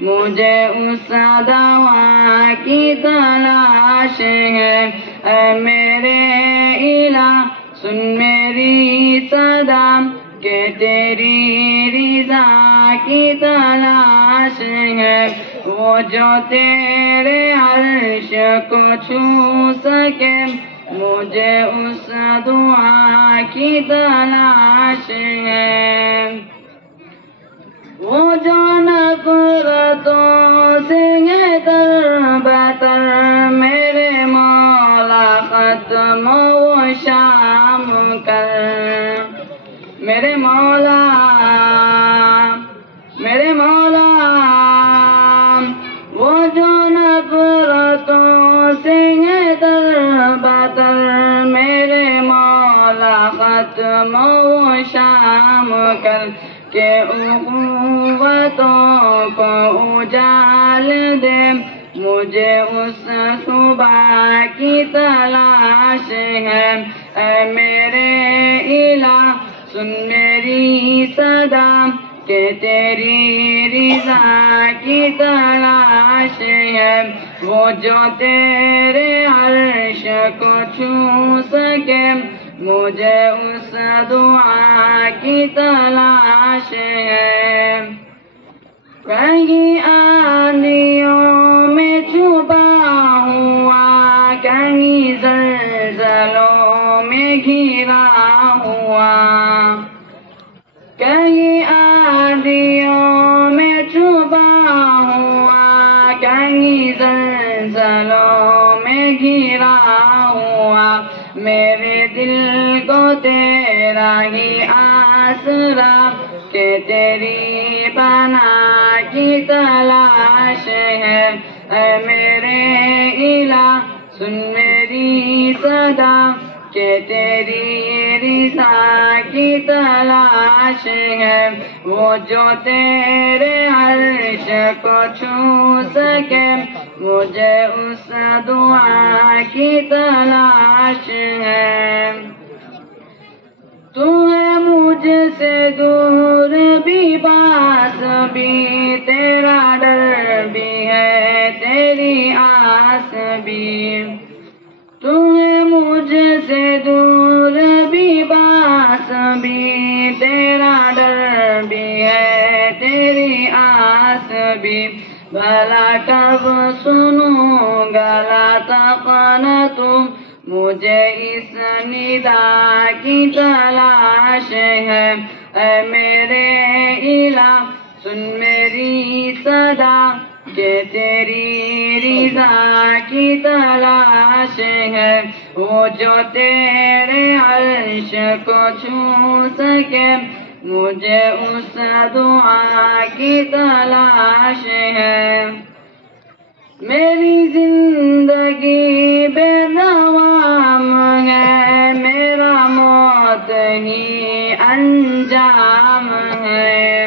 مجھے اس دوا کی تلاش ہے اے میرے الہ سن میری صدا کہ تیری رضا کی تلاش ہے وہ جو تیرے عرش کو چھو سکے مجھے اس دعا کی تلاش ہے وہ جو نفرتوں سے ہے تر بتر میرے مولا ختم و شام کر میرے مولا وہ جو نفرتوں سے ہے تر بتر میرے مولا ختم و شام کر کہ اخوتوں کو اجال دے مجھے اس صبح کی تلاش ہے اے میرے الہ سن میری صدا کہ تیری رضا کی تلاش ہے وہ جو تیرے عرش کو چھو سکے مجھے اس دعا کی تلاش ہے کہیں آندھیوں میں چھپا ہوا کہیں زلزلوں میں گھرا ہوا کہیں آندھیوں میں چھپا ہوا کہیں زلزلوں میں گھرا ہوا میرے دل کو تیرا ہی آسرا کہ تیری پناہ کی تلاش ہے اے میرے الہ سن میری صدا کہ تیری رضا کی تلاش ہے وہ جو تیرے عرش کو چھو سکے مجھے اس دعا کی تلاش ہے تو ہے مجھ سے دور بھی پاس بھی تیرا ڈر بھی ہے تیری آس بھی تو ہے مجھ سے دور بھی پاس بھی تیرا ڈر بھی ہے تیری آس بھی بھلا کب سنوں گا تقنت مجھے اس ندا کی تلاش ہے اے میرے الہ سن میری صدا کہ تیری رضا کی تلاش ہے وہ جو تیرے عرش کو چھو سکے مجھے اس دعا کی تلاش ہے میری زندگی بے دوام ہے میرا موت ہی انجام ہے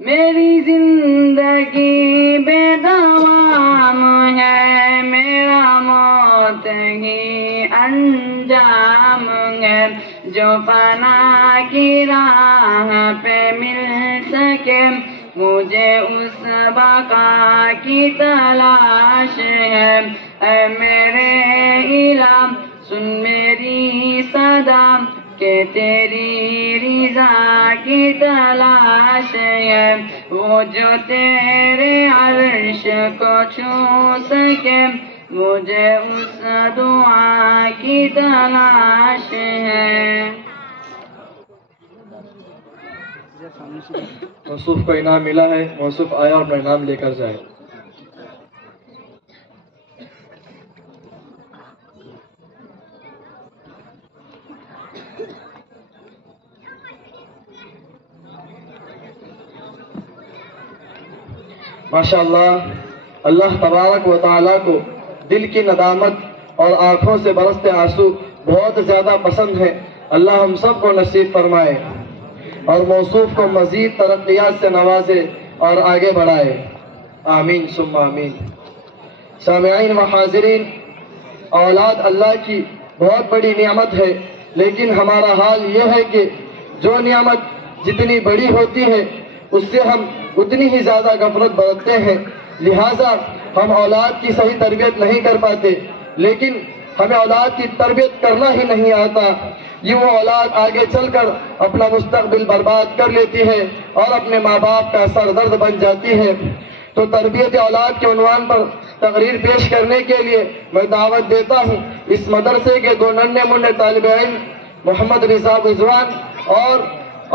میری زندگی بے دوام ہے میرا موت ہی انجام ہے جو فنا کی راہ پہ مل سکے مجھے اس بقا کی تلاش ہے اے میرے الہ سن میری صدا کہ تیری رضا کی تلاش ہے وہ جو تیرے عرش کو چھو سکے مجھے اس دعا کی تلاش ہے موصوف کو انعام ملا ہے موصوف آیا اور اپنا انعام لے کر جائے ماشاءاللہ اللہ تبارک و تعالیٰ کو دل کی ندامت اور آنکھوں سے برستے آنسو بہت زیادہ پسند ہے اللہ ہم سب کو نصیب فرمائے اور موصوف کو مزید ترقیات سے نوازے اور آگے بڑھائے آمین ثم آمین سامعین و حاضرین اولاد اللہ کی بہت بڑی نعمت ہے لیکن ہمارا حال یہ ہے کہ جو نعمت جتنی بڑی ہوتی ہے اس سے ہم اتنی ہی زیادہ غفلت برتتے ہیں، لہٰذا ہم اولاد کی صحیح تربیت نہیں کر پاتے، لیکن ہمیں اولاد کی تربیت کرنا ہی نہیں آتا، یہ وہ اولاد آگے چل کر اپنا مستقبل برباد کر لیتی ہے اور اپنے ماں باپ کا سردرد بن جاتی ہے۔ تو تربیت اولاد کے عنوان پر تقریر پیش کرنے کے لیے میں دعوت دیتا ہوں اس مدرسے کے دو ننھے منھے طالب علم محمد رضا رضوان اور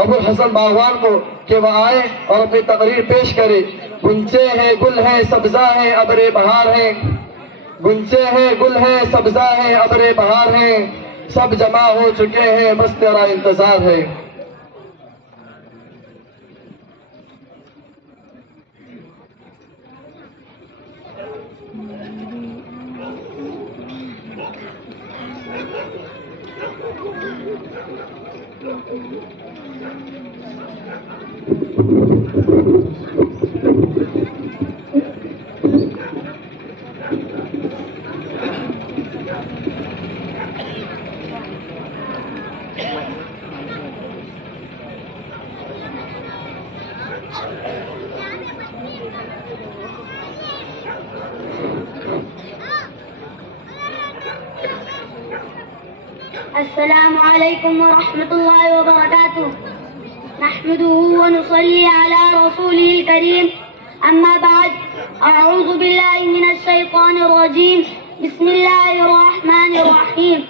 ابو الحسن باغوان کو کہ وہ آئے اور اپنی تقریر پیش کرے۔ گنچے ہیں گل ہیں سبزہ ہیں ابر بہار ہیں، گنچے ہیں گل ہیں سبزہ ہیں ابر بہار ہیں، سب جمع ہو چکے ہیں بس تیرا انتظار ہے۔ السلام علیکم ورحمۃ اللہ وبرکاتہ، نحمده ونصلي على رسوله الكريم، اما بعد، اعوذ باللہ من الشیطان الرجیم، بسم اللہ الرحمن الرحیم،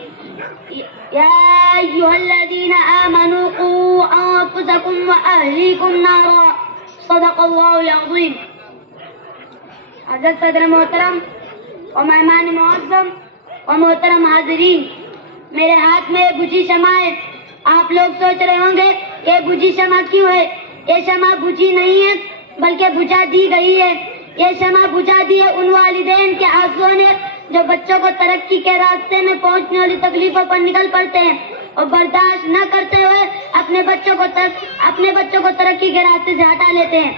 یا ایھا الذین آمنوا قوا انفسکم واہلیکم نارا، صدق اللہ العظیم۔ حضرت صدر محترم اور مہمان معظم اور محترم حاضرین، میرے ہاتھ میں بجھی شمع ہے۔ آپ لوگ سوچ رہے ہوں گے کہ بجھی شمع کیوں ہے؟ یہ شمع بجھی نہیں ہے بلکہ بجھا دی گئی ہے۔ یہ شمع بجھا دی ہے ان والدین کے آنسوؤں نے جو بچوں کو ترقی کے راستے میں پہنچنے والی تکلیفوں پر نکل پڑتے ہیں اور برداشت نہ کرتے ہوئے اپنے بچوں کو ترقی کے راستے سے ہٹا لیتے ہیں۔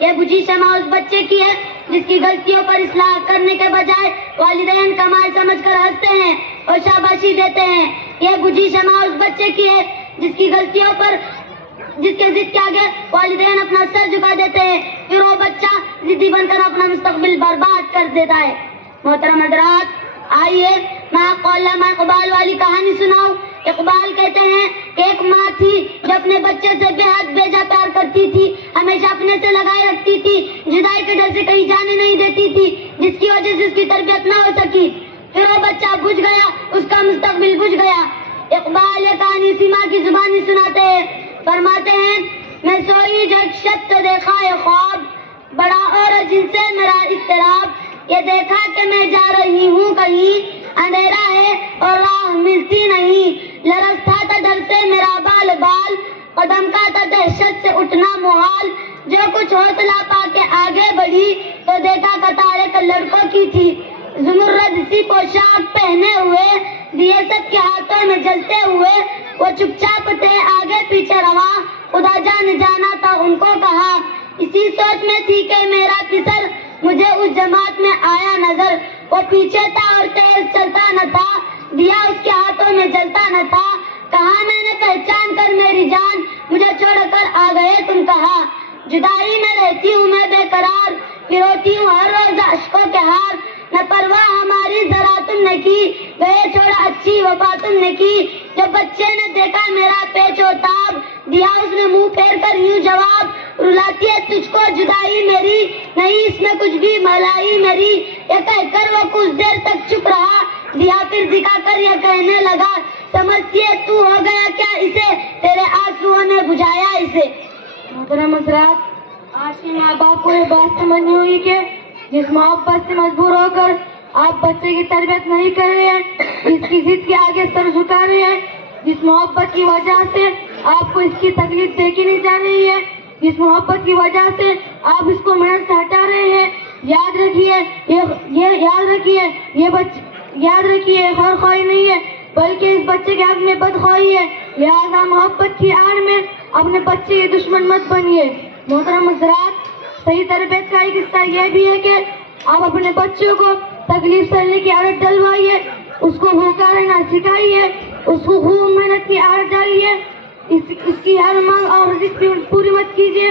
یہ بجھی شمع اس بچے کی ہے جس کی غلطیوں پر اصلاح کرنے کے بجائے والدین کمال سمجھ کر ہنستے ہیں اور شاباشی دیتے ہیں۔ یہ بجھی شمع اس بچے کی ہے جس کی غلطیوں پر جس کے ضد کے آگے والدین اپنا سر جھکا دیتے ہیں، پھر وہ بچہ ضدی بن کر اپنا مستقبل برباد کر دیتا ہے۔ محترم حضرات، آئیے میں آپ کو علامہ اقبال والی کہانی سناؤں۔ اقبال کہتے ہیں کہ ایک ماں تھی جو اپنے بچے سے بے حد بیجا پیار کرتی تھی، ہمیشہ اپنے سے لگائے رکھتی تھی، جدائی کے ڈر سے کہیں جانے نہیں دیتی تھی، جس کی وجہ سے اس کی تربیت نہ ہو سکی۔ پھر وہ بچہ بجھ گیا، اس کا مستقبل بجھ گیا۔ اقبال یہ کہانی اسی ماں کی زبانی سناتے ہیں، فرماتے ہیں میں سوئی جو ایک شب تو دیکھا ہے خواب، بڑا اور جن سے میرا اضطراب، یہ دیکھا کہ میں جا رہی ہوں کہیں، اندھیرا ہے اور راہ ملتی نہیں، لرزتا تھا ڈر سے میرا بال بال، قدم کا تھا دہشت سے اٹھنا محال، جو کچھ حوصلہ پا کے آگے بڑھی تو دیکھا قطار ایک لڑکوں کی تھی، زمرد سی پوشاک پہنے ہوئے، دیے سب کے ہاتھوں میں جلتے ہوئے، وہ چپ چاپ تھے آگے پیچھے رواں، خدا جان جانا تھا ان کو کہا، اسی سوچ میں تھی کہ میرا پسر مجھے اس جماعت میں آیا نظر، وہ پیچھے تھا اور تیز چلتا نہ تھا، دیا اس کے ہاتھوں میں جلتا نہ تھا، کہا میں نے پہچان کر میری جان، مجھے چھوڑ کر آ گئے تم کہا، جدائی میں رہتی ہوں میں بے قرار، پھروتی ہوں ہر روز اشکوں کے ہار، نہ پرواہ ہماری ذرا تم نے کی، گئے چھوڑا اچھی وفا تم نے کی، جب بچے نے دیکھا میرا پیچ و تاب، دیا اس نے منہ پھیر کر یوں جواب، رلاتی ہے تجھ کو جدائی میری، نہیں اس میں کچھ بھی بھلائی میری، یہ کہہ کر وہ کچھ دیر تک چپ رہا، دیا پھر دکھا کر یہ کہنے لگا، سمجھتی ہے تو ہو گیا کیا اسے، تیرے آنسوؤں نے بجھایا اسے۔ محترم حضرات، آج کے ماں باپ کو یہ بات سمجھنی ہوئی کہ جس محبت سے مجبور ہو کر آپ بچے کی تربیت نہیں کر رہے ہیں، اس کی ضد کے آگے سر جھکا رہے ہیں، جس محبت کی وجہ سے آپ کو اس کی تکلیف دیکھی نہیں جا رہی ہے، جس محبت کی وجہ سے آپ اس کو محنت سے ہٹا رہے ہیں، یاد رکھیے یہ خیر خواہی نہیں ہے بلکہ اس بچے کے حق میں بدخواہی ہے، لہذا محبت کی آڑ میں اپنے بچے کے دشمن مت بنیے۔ محترم حضرات، صحیح تربیت کا ایک حصہ یہ بھی ہے کہ آپ اپنے بچوں کو تکلیف سہنے کی عادت ڈلوائیے، اس کو بھوکا رہنا سکھائیے، اس کو خوب محنت کی عادت ڈالیے، اس کی ہر مانگ اور رزق پوری مت کیجیے،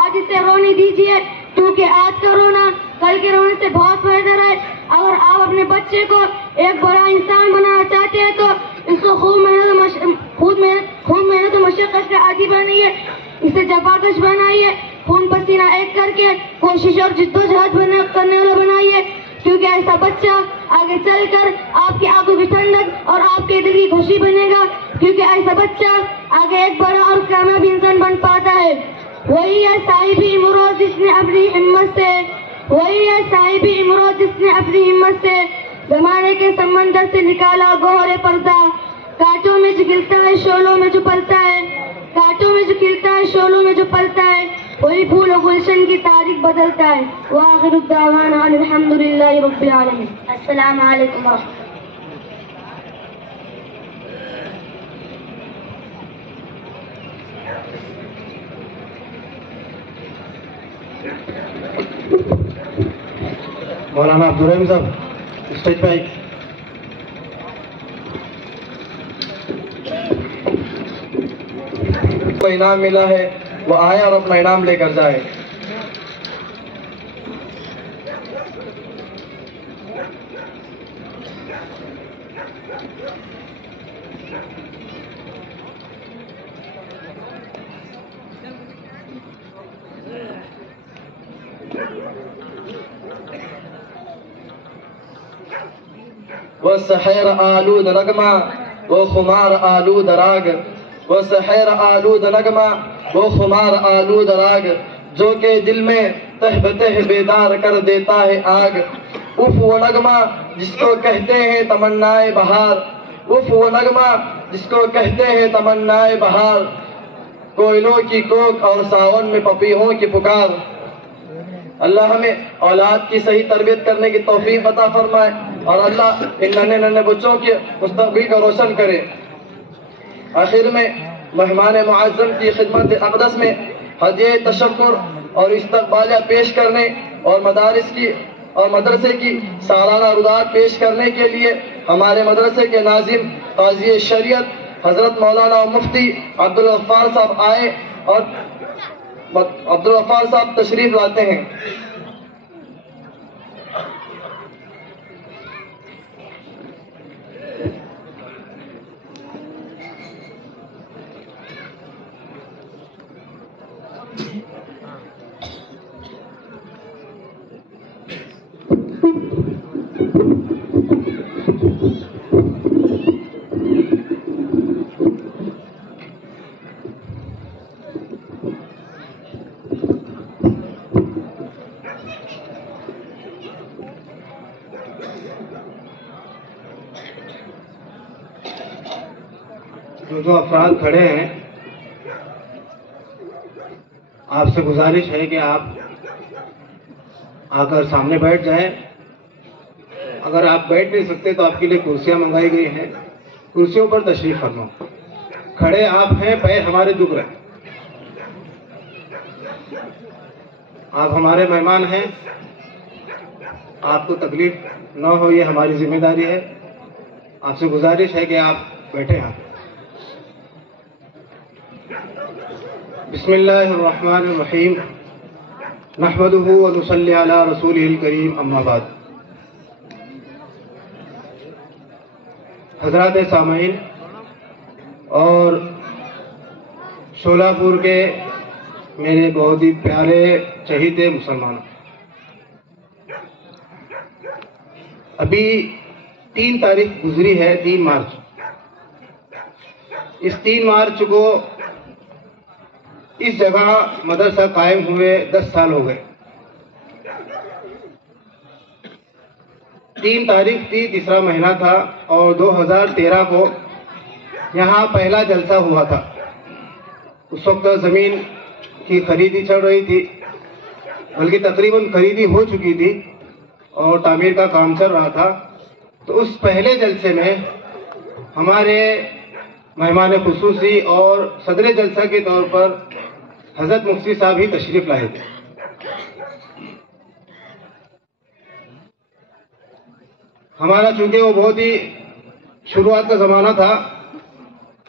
آج اسے رونے دیجیے، کیونکہ آج کا رونا کل کے رونے سے بہت بہتر ہے۔ اگر آپ اپنے بچے کو ایک بڑا انسان بنانا چاہتے ہیں تو اس کو خوب محنت و مشقت کا عادی بنائیے، اسے جفاکش بنائیے، خون پسینہ ایک کر کے کوشش اور جدوجہد کرنے والا بنائیے، کیونکہ ایسا بچہ آگے چل کر آپ کی آنکھوں کی ٹھنڈک اور آپ کے دل کی خوشی بنے گا، کیونکہ ایسا بچہ آگے ایک بڑا اور کامیاب انسان بن پاتا ہے۔ وہی ہے صاحب امروز جس نے اپنی ہمت سے زمانے کے سمندر سے نکالا گوہر پردہ، کانٹوں میں جو گرتا ہے شعلوں میں جو پلتا ہے، وہی پھول و گلشن کی تاریخ بدلتا ہے۔ وآخر الدعوانا ان الحمدللہ رب العالمین۔ السلام علیکم ورحمۃ اللہ۔ مولانا عبدالرحیم صاحب اسٹیج پہ آئیے۔ کو انعام ملا ہے وہ آئے اور اپنا انعام لے کر جائے۔ وہ سحر آلود نغمہ وہ خمار آلود راگ، وہ سحر آلود نغمہ وہ خمار آلود راگ، جو کہ دل میں تہ بتہ بیدار کر دیتا ہے آگ۔ اف وہ نغمہ جس کو کہتے ہیں تمنائے بہار، اف وہ نغمہ جس کو کہتے ہیں تمنائے بہار، کوئلوں کی کوک اور ساون میں پپیہوں کی پکار۔ اللہ ہمیں اولاد کی صحیح تربیت کرنے کی توفیق عطا فرمائے، اور اللہ ان ننھے بچوں کے مستقبل کو روشن کرے۔ آخر میں مہمان معظم کی خدمت اقدس میں ہدیہ تشکر اور استقبالیہ پیش کرنے اور مدرسے کی سالانہ رودات پیش کرنے کے لیے ہمارے مدرسے کے ناظم قاضی شریعت حضرت مولانا مفتی عبدالغفار صاحب آئے اور عبدالغفار صاحب تشریف لاتے ہیں۔ جو افراد کھڑے ہیں، آپ سے گزارش ہے کہ آپ آ کر سامنے بیٹھ جائیں۔ اگر آپ بیٹھ نہیں سکتے تو آپ کے لیے کرسیاں منگائی گئی ہیں، کرسیوں پر تشریف فرما۔ کھڑے آپ ہیں، پیر ہمارے دکھ رہے ہیں، آپ ہمارے مہمان ہیں، آپ کو تکلیف نہ ہو یہ ہماری ذمہ داری ہے۔ آپ سے گزارش ہے کہ آپ بیٹھے ہیں۔ بسم اللہ الرحمن الرحیم، نحمدہ ونصلی علی رسولہ الکریم، اما بعد۔ حضرات سامعین اور شولہ پور کے میرے بہت ہی پیارے چہیتے مسلمان، ابھی 3 تاریخ گزری ہے، 3 مارچ۔ اس 3 مارچ کو اس جگہ مدرسہ قائم ہوئے 10 سال ہو گئے۔ 3 تاریخ تھی، تیسرا مہینہ تھا، اور 2013 کو یہاں پہلا جلسہ ہوا تھا۔ اس وقت زمین کی خریدی چل رہی تھی، بلکہ تقریباً خریدی ہو چکی تھی اور تعمیر کا کام چل رہا تھا۔ تو اس پہلے جلسے میں ہمارے مہمان خصوصی اور صدر جلسہ کے طور پر حضرت مفتی صاحب ہی تشریف لائے تھے۔ ہمارا چونکہ وہ بہت ہی شروعات کا زمانہ تھا،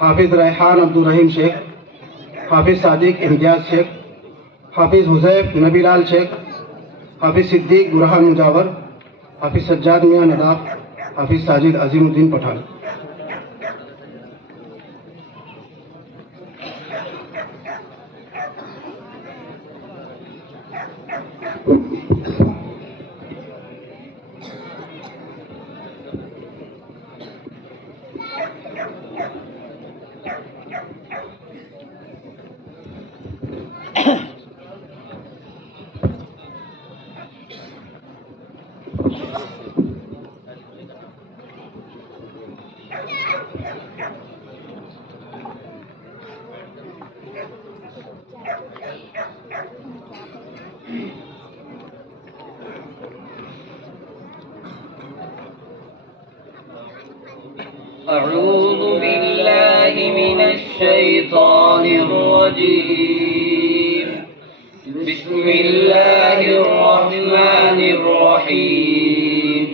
حافظ ریحان عبدالرحیم شیخ، حافظ صادق امتیاز شیخ، حافظ حذیف نبی لال شیخ، حافظ صدیق برہان مجاور، حافظ سجاد میاں نداف، حافظ ساجد عظیم الدین پٹھان۔ أعوذ بالله من الشيطان الرجيم. بسم الله الرحمن الرحيم.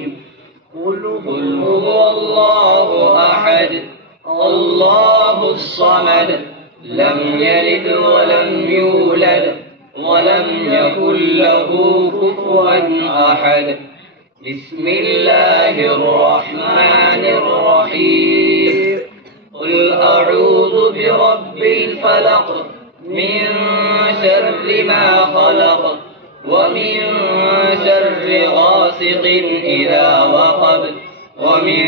قل هو الله أحد الله الصمد لم يلد ولم يولد ولم يكن له كفوا أحد. بسم الله الرحمن الرحيم. قل أعوذ برب الفلق من شر ما خلق ومن شر غاسق إذا وقب ومن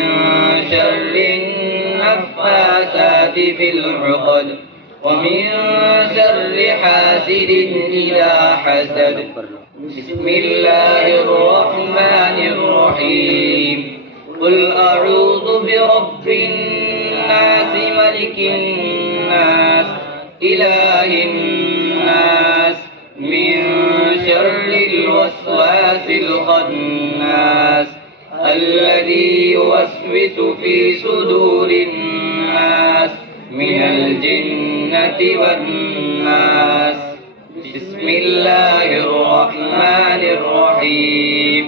شر النفاثات في العقد ومن شر حاسد إذا حسد. بسم الله الرحمن الرحيم. قل أعوذ برب الناس ملك الناس إله الناس من شر الوسواس الخناس الذي يوسوس في صدور الناس من الجنة والناس. بسم الله الرحمن الرحيم.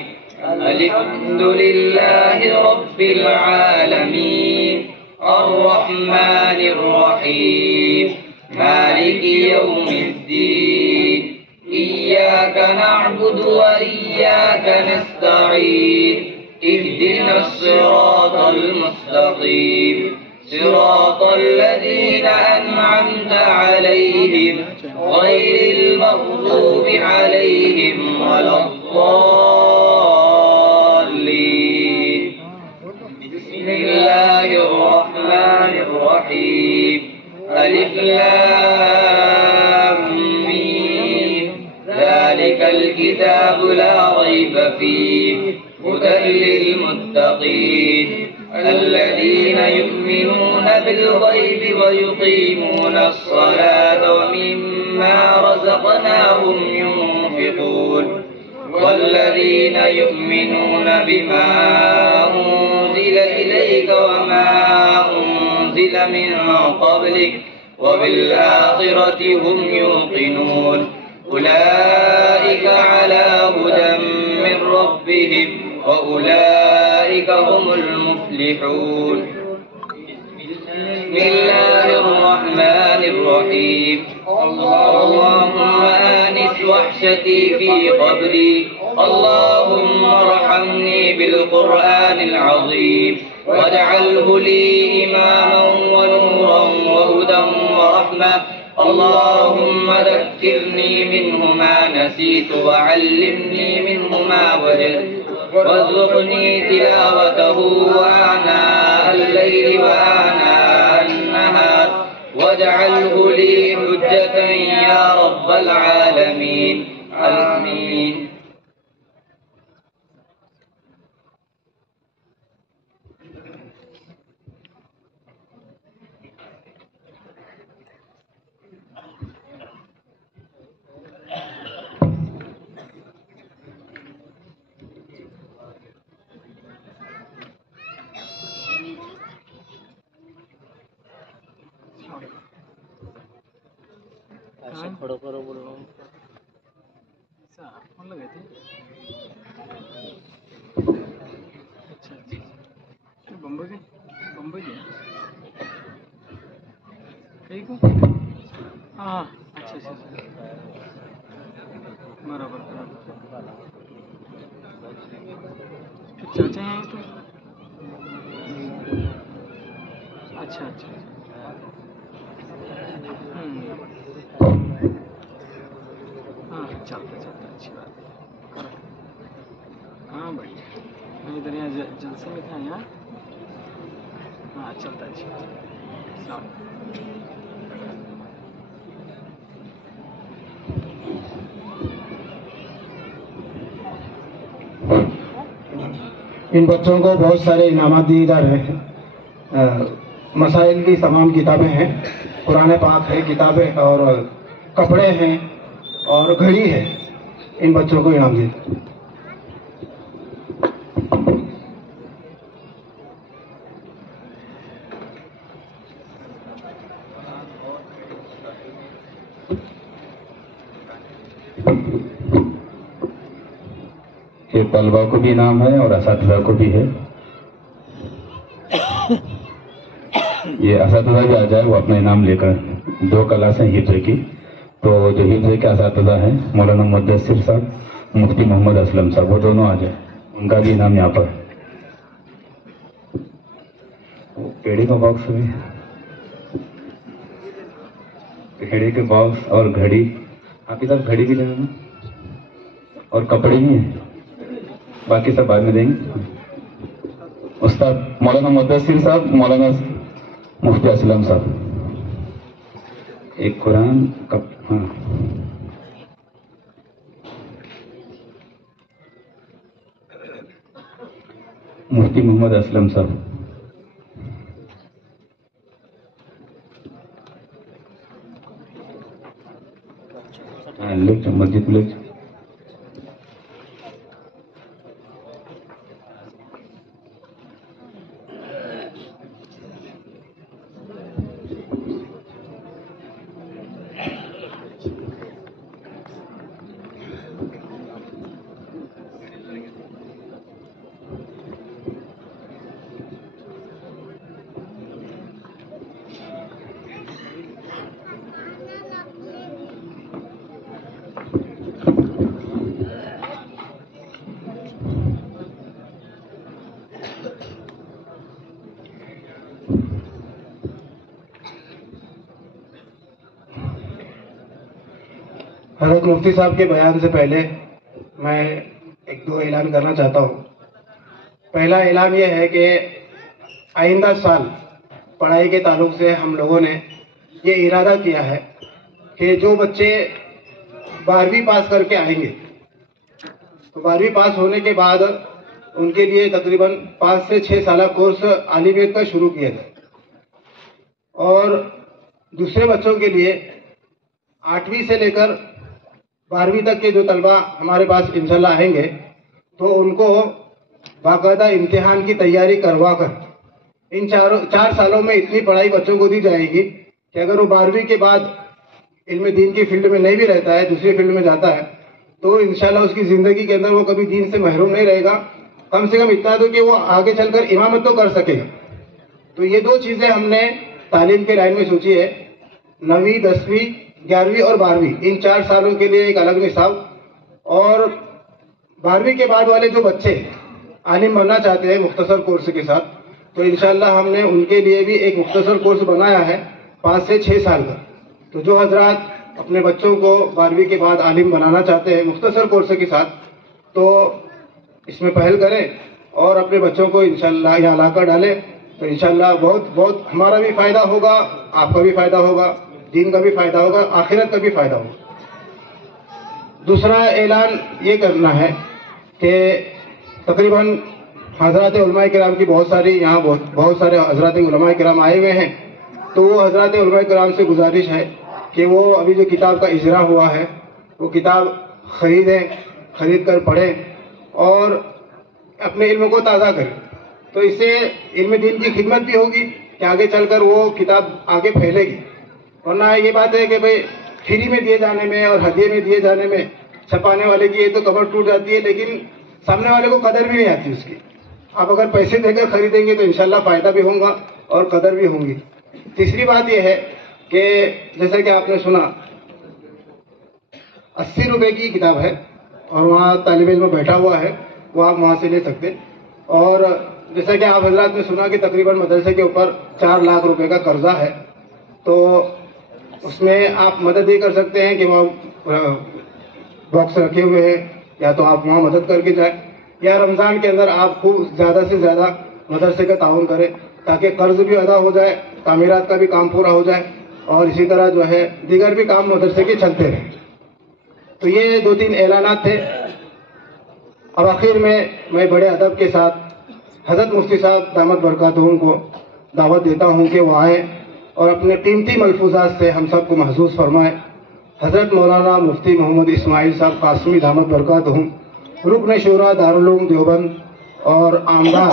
الحمد لله رب العالمين الرحمن الرحيم مالك يوم الدين. إياك نعبد وإياك نستعين. اهدنا الصراط المستقيم صراط الذين أنعمت عليهم غير المغضوب عليهم ولا الضالين. بسم الله الرحمن الرحيم. ألف لام ميم. ذلك الكتاب لا ريب فيه هدى للمتقين الذين يؤمنون بالغيب ويقيمون الصلاة ومما رزقناهم ينفقون والذين يؤمنون بما أنزل إليك وما أنزل من قبلك وبالآخرة هم يوقنون. أولئك على هدى من ربهم وأولئك هم المفلحون. بسم الله الرحمن الرحيم. اللهم آنس وحشتي في قبري. اللهم ارحمني بالقرآن العظيم واجعله لي إماما ونورا وهدى ورحمة. اللهم ذكرني منه ما نسيت وعلمني منه ما وجدت وارزقني تلاوته آناء الليل وآناء النهار واجعله لي حجة يا رب العالمين. آمين. ٹھیک ہو؟ ہاں اچھا اچھا برابر برابر. چاچا ہیں تو اچھا اچھا ہاں چلتا چلتا اچھی بات کرو. ہاں بڑھیا. میں ادھر یہاں جلسے میں تھا یہاں. ہاں چلتا اچھی بات. ان بچوں کو بہت سارے انعامات دیے جا رہے ہیں. مسائل کی تمام کتابیں ہیں, قرآن پاک ہے, کتابیں اور کپڑے ہیں اور گھڑی ہے. ان بچوں کو انعام دیے. یہ طلبا کو بھی انعام ہے اور اساتذہ کو بھی ہے. یہ اساتذہ بھی آ جائے وہ اپنا انعام لے کر. 2 کلاسیں حفظ کی, تو جو حفظ کے اساتذہ ہیں مولانا مدثر صاحب, مفتی محمد اسلم صاحب, وہ دونوں آ جائیں. ان کا بھی انعام یہاں پر. پیڑی کا باکس بھی, پیڑی کے باکس اور گھڑی. آپ کی طرف گھڑی بھی لینا اور کپڑے بھی ہیں, باقی سب بعد میں دیں گے. استاد مولانا مدثر صاحب, مولانا مفتی اسلم صاحب. ایک قرآن ہاں مفتی محمد اسلم صاحب. ہاں لکھ مسجد لکھ. حضرت مفتی صاحب کے بیان سے پہلے میں 1-2 اعلان کرنا چاہتا ہوں. پہلا اعلان یہ ہے کہ آئندہ سال پڑھائی کے تعلق سے ہم لوگوں نے یہ ارادہ کیا ہے کہ جو بچے 12ویں پاس کر کے آئیں گے تو 12ویں پاس ہونے کے بعد ان کے لیے تقریباً 5 سے 6 سالہ کورس عالمیت کا شروع کیا جائے. اور دوسرے بچوں کے لیے 8ویں سے لے کر 12ویں تک کے جو طلبہ ہمارے پاس انشاءاللہ آئیں گے تو ان کو باقاعدہ امتحان کی تیاری کروا کر ان 4 سالوں میں اتنی پڑھائی بچوں کو دی جائے گی کہ اگر وہ 12ویں کے بعد علم دین کی فیلڈ میں نہیں بھی رہتا ہے, دوسری فیلڈ میں جاتا ہے, تو انشاءاللہ اس کی زندگی کے اندر وہ کبھی دین سے محروم نہیں رہے گا. کم سے کم اتنا تو کہ وہ آگے چل کر امامت تو کر سکے گا. تو یہ 2 چیزیں ہم نے تعلیم کے لائن میں سوچی ہے. 9ویں 10ویں 11ویں اور 12ویں ان 4 سالوں کے لیے ایک الگ نصاب, اور 12ویں کے بعد والے جو بچے عالم بننا چاہتے ہیں مختصر کورس کے ساتھ, تو انشاءاللہ ہم نے ان کے لیے بھی ایک مختصر کورس بنایا ہے 5 سے 6 سال کا. تو جو حضرات اپنے بچوں کو 12ویں کے بعد عالم بنانا چاہتے ہیں مختصر کورس کے ساتھ, تو اس میں پہل کریں اور اپنے بچوں کو انشاءاللہ یہاں لا کر ڈالیں. تو انشاءاللہ بہت ہمارا بھی فائدہ ہوگا, آپ کا بھی فائدہ ہوگا, دین کا بھی فائدہ ہوگا, آخرت کا بھی فائدہ ہوگا. دوسرا اعلان یہ کرنا ہے کہ تقریباً حضرات علماء کرام کی بہت سارے حضرات علماء کرام آئے ہوئے ہیں. تو وہ حضرات علماء کرام سے گزارش ہے کہ وہ ابھی جو کتاب کا اجرا ہوا ہے وہ کتاب خرید کر پڑھیں اور اپنے علم کو تازہ کریں. تو اس سے علم دین کی خدمت بھی ہوگی کہ آگے چل کر وہ کتاب آگے پھیلے گی. ورنہ یہ بات ہے کہ بھئی فری میں دیے جانے میں اور ہدیے میں دیے جانے میں چھپانے والے کی یہ تو کمر ٹوٹ جاتی ہے, لیکن سامنے والے کو قدر بھی نہیں آتی اس کی. آپ اگر پیسے دے کر خریدیں گے تو انشاءاللہ فائدہ بھی ہوگا اور قدر بھی ہوں گی. تیسری بات یہ ہے کہ جیسا کہ آپ نے سنا 80 روپے کی کتاب ہے اور وہاں طالب علم بیٹھا ہوا ہے، وہ آپ وہاں سے لے سکتے. اور جیسا کہ آپ حضرات نے سنا کہ تقریباً مدرسے کے اوپر 4 لاکھ روپے کا قرضہ ہے، تو اس میں آپ مدد یہ کر سکتے ہیں کہ وہاں باکس رکھے ہوئے ہیں، یا تو آپ وہاں مدد کر کے جائیں، یا رمضان کے اندر آپ خوب زیادہ سے زیادہ مدرسے کا تعاون کریں تاکہ قرض بھی ادا ہو جائے، تعمیرات کا بھی کام پورا ہو جائے، اور اسی طرح جو ہے دیگر بھی کام مدرسے کے چلتے رہیں. تو یہ 2-3 اعلانات تھے. اب آخر میں بڑے ادب کے ساتھ حضرت مفتی صاحب دامت برکاتہم کو دعوت دیتا ہوں کہ وہ آئیں اور اپنے قیمتی ملفوظات سے ہم سب کو محظوظ فرمائیں. حضرت مولانا مفتی محمد اسماعیل صاحب قاسمی دامت برکاتہم، رکن شورا دارالعلوم دیوبند اور آمدار